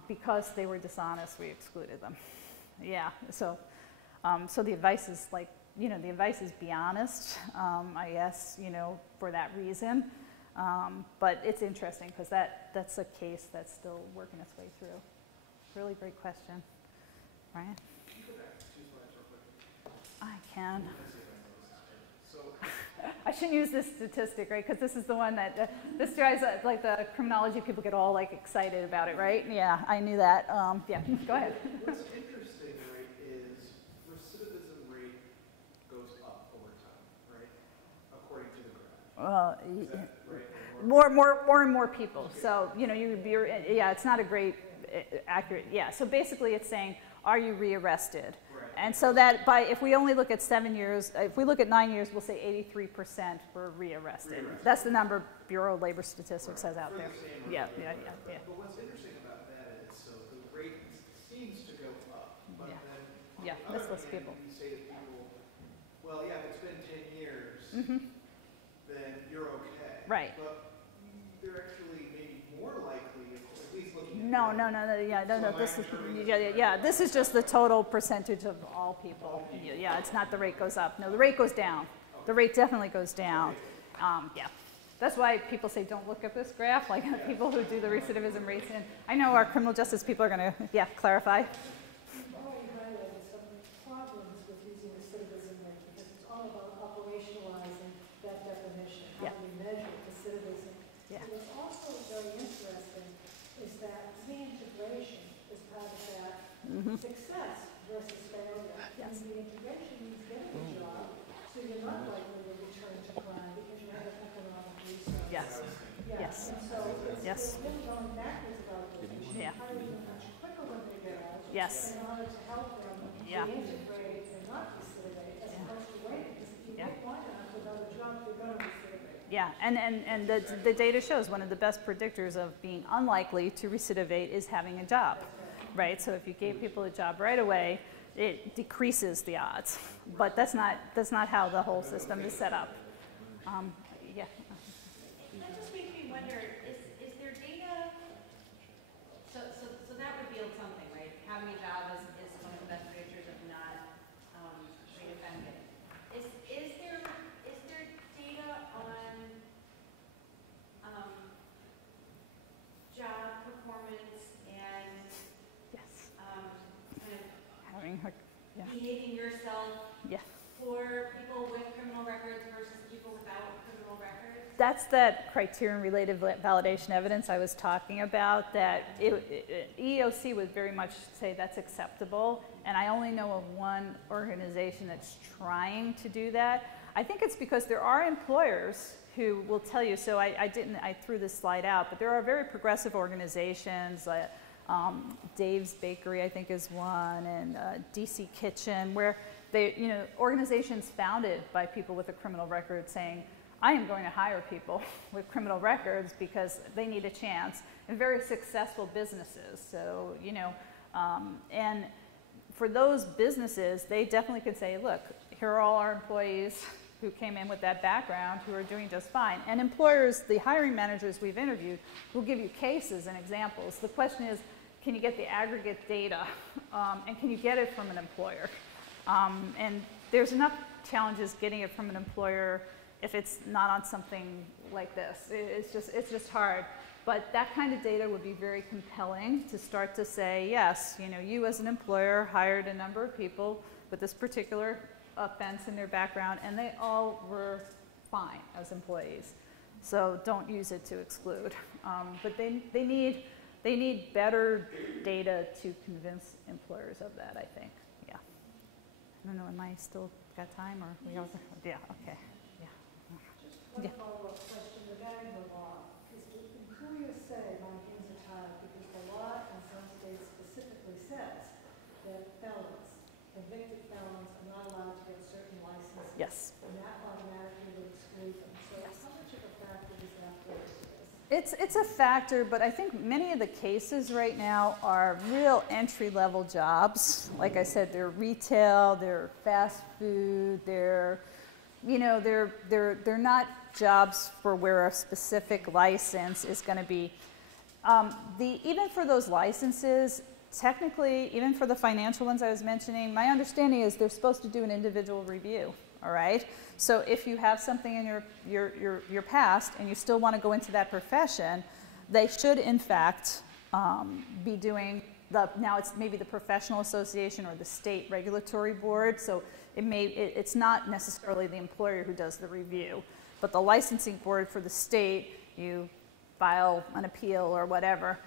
because they were dishonest, we excluded them. Yeah, so the advice is like, you know, the advice is be honest, I guess, you know, for that reason. But it's interesting because that's a case that's still working its way through. Really great question. Brian? Can you go back to 2 slides real quick? I can. Let's see if I know this is good. So, I shouldn't use this statistic, right? Because this is the one that, this drives, like the criminology people get all like excited about it, right? Yeah, I knew that. Yeah, go ahead. what's interesting, right, is recidivism rate goes up over time, right? According to the graph. Is that right? More and more people. So, you know, yeah, it's not a great, accurate, yeah. So basically it's saying, are you rearrested? Right. And so that if we only look at 7 years, if we look at 9 years, we'll say 83% were rearrested. That's the number Bureau of Labor Statistics has out there. Yeah. But what's interesting about that is, so the rate seems to go up, but then on Yeah, the other that's less hand, people. you say to people, well, yeah, if it's been 10 years, then you're okay. Right. But they're actually maybe more likely, at least looking at No, this is just the total percentage of all people. Yeah, it's not the rate goes up. No, the rate goes down. The rate definitely goes down. Yeah. That's why people say don't look at this graph, like people who do the recidivism rates. And I know our criminal justice people are going to, clarify. You've already highlighted some problems with using recidivism rate because it's all about operationalizing that definition, how we measure recidivism. Yeah. And what's also very interesting is that reintegration is part of that success versus failure. Yes. And reintegration means getting a job, so you're not likely to return to crime because you have an economic resource. Yes. Yeah. Yes. And so it's Yes. really going backwards about this. You should Yeah. hire them much quicker when they get out. Yes. In order to help them reintegrate and not recidivate, as opposed to waiting. Because if you wait long enough without a job, you're going to recidivate. Yeah, and the data shows one of the best predictors of being unlikely to recidivate is having a job, right? So if you gave people a job right away, it decreases the odds. But that's not how the whole system is set up. Yeah. That just makes me wonder, is there data, so that revealed something, right? Having a job is one of the best predictors of not reoffending. Is there data on job performance and Yes. kind of Having her. Yeah. behaving yourself Yeah. for people with criminal records versus people without criminal records? That's that criterion-related validation evidence I was talking about, that EEOC would very much say that's acceptable, and I only know of one organization that's trying to do that. I think it's because there are employers who will tell you, so I threw this slide out, but there are very progressive organizations, Dave's Bakery I think is one, and DC Kitchen, where they, organizations founded by people with a criminal record saying, I am going to hire people with criminal records because they need a chance, and very successful businesses. So, and for those businesses, they definitely can say, look, here are all our employees who came in with that background who are doing just fine. And employers, the hiring managers we've interviewed, will give you cases and examples. The question is, can you get the aggregate data, and can you get it from an employer? And there's enough challenges getting it from an employer if it's not on something like this. It's just hard. But that kind of data would be very compelling to start to say, yes, you as an employer hired a number of people with this particular offense in their background, and they all were fine as employees. So don't use it to exclude. But they need better data to convince employers of that, I think. Yeah. I don't know, am I still got time, or we over? Yeah, okay. Just one follow-up question regarding the law. Because the employers say my hands are tied because the law in some states specifically says that felons, convicted felons, are not allowed to get certain licenses. Yes. And that automatically would exclude them. So how much of a factor is that for this? It's a factor, but I think many of the cases right now are real entry-level jobs. Like I said, they're retail, they're fast food, they're not jobs for where a specific license is going to be. Even for those licenses, technically, even for the financial ones I was mentioning, my understanding is they're supposed to do an individual review, all right? So if you have something in your past and you still want to go into that profession, they should, in fact, be doing now it's maybe the professional association or the state regulatory board, so it's not necessarily the employer who does the review, but the licensing board for the state, you file an appeal or whatever.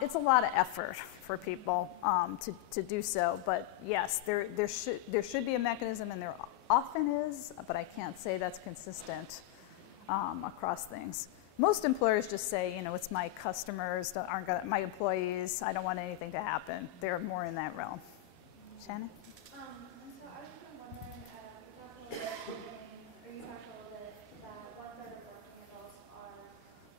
It's a lot of effort for people to do so, but yes, there should be a mechanism, and there often is, but I can't say that's consistent across things. Most employers just say, you know, it's my customers, my employees, I don't want anything to happen. They're more in that realm. Shannon? So I was kind of wondering, we talked a little bit, or you talked a little bit, that 1/3 of working adults are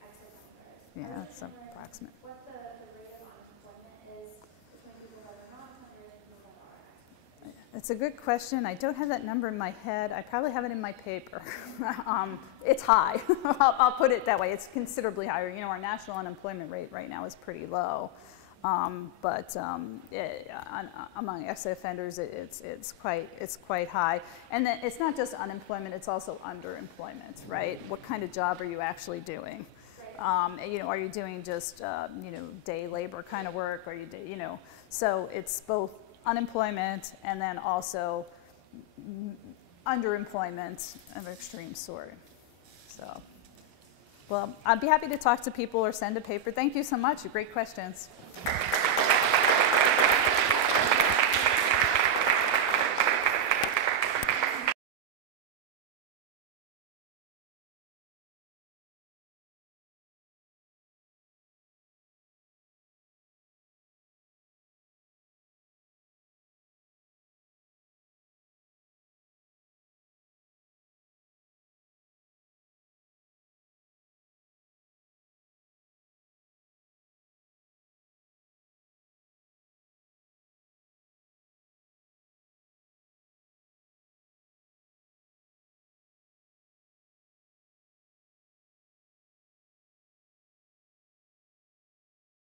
ex-offenders. Yeah, that's approximate. What the rate of unemployment is between people that are not offenders and people that are ex-offenders? It's a good question. I don't have that number in my head. I probably have it in my paper. It's high. I'll put it that way. It's considerably higher. You know, our national unemployment rate right now is pretty low. But among ex-offenders, it's quite high. And then it's not just unemployment, it's also underemployment, right? What kind of job are you actually doing? You know, are you doing just, you know, day labor kind of work? Are you, you know, so it's both unemployment and then also underemployment of extreme sort. So, well, I'd be happy to talk to people or send a paper. Thank you so much. Great questions.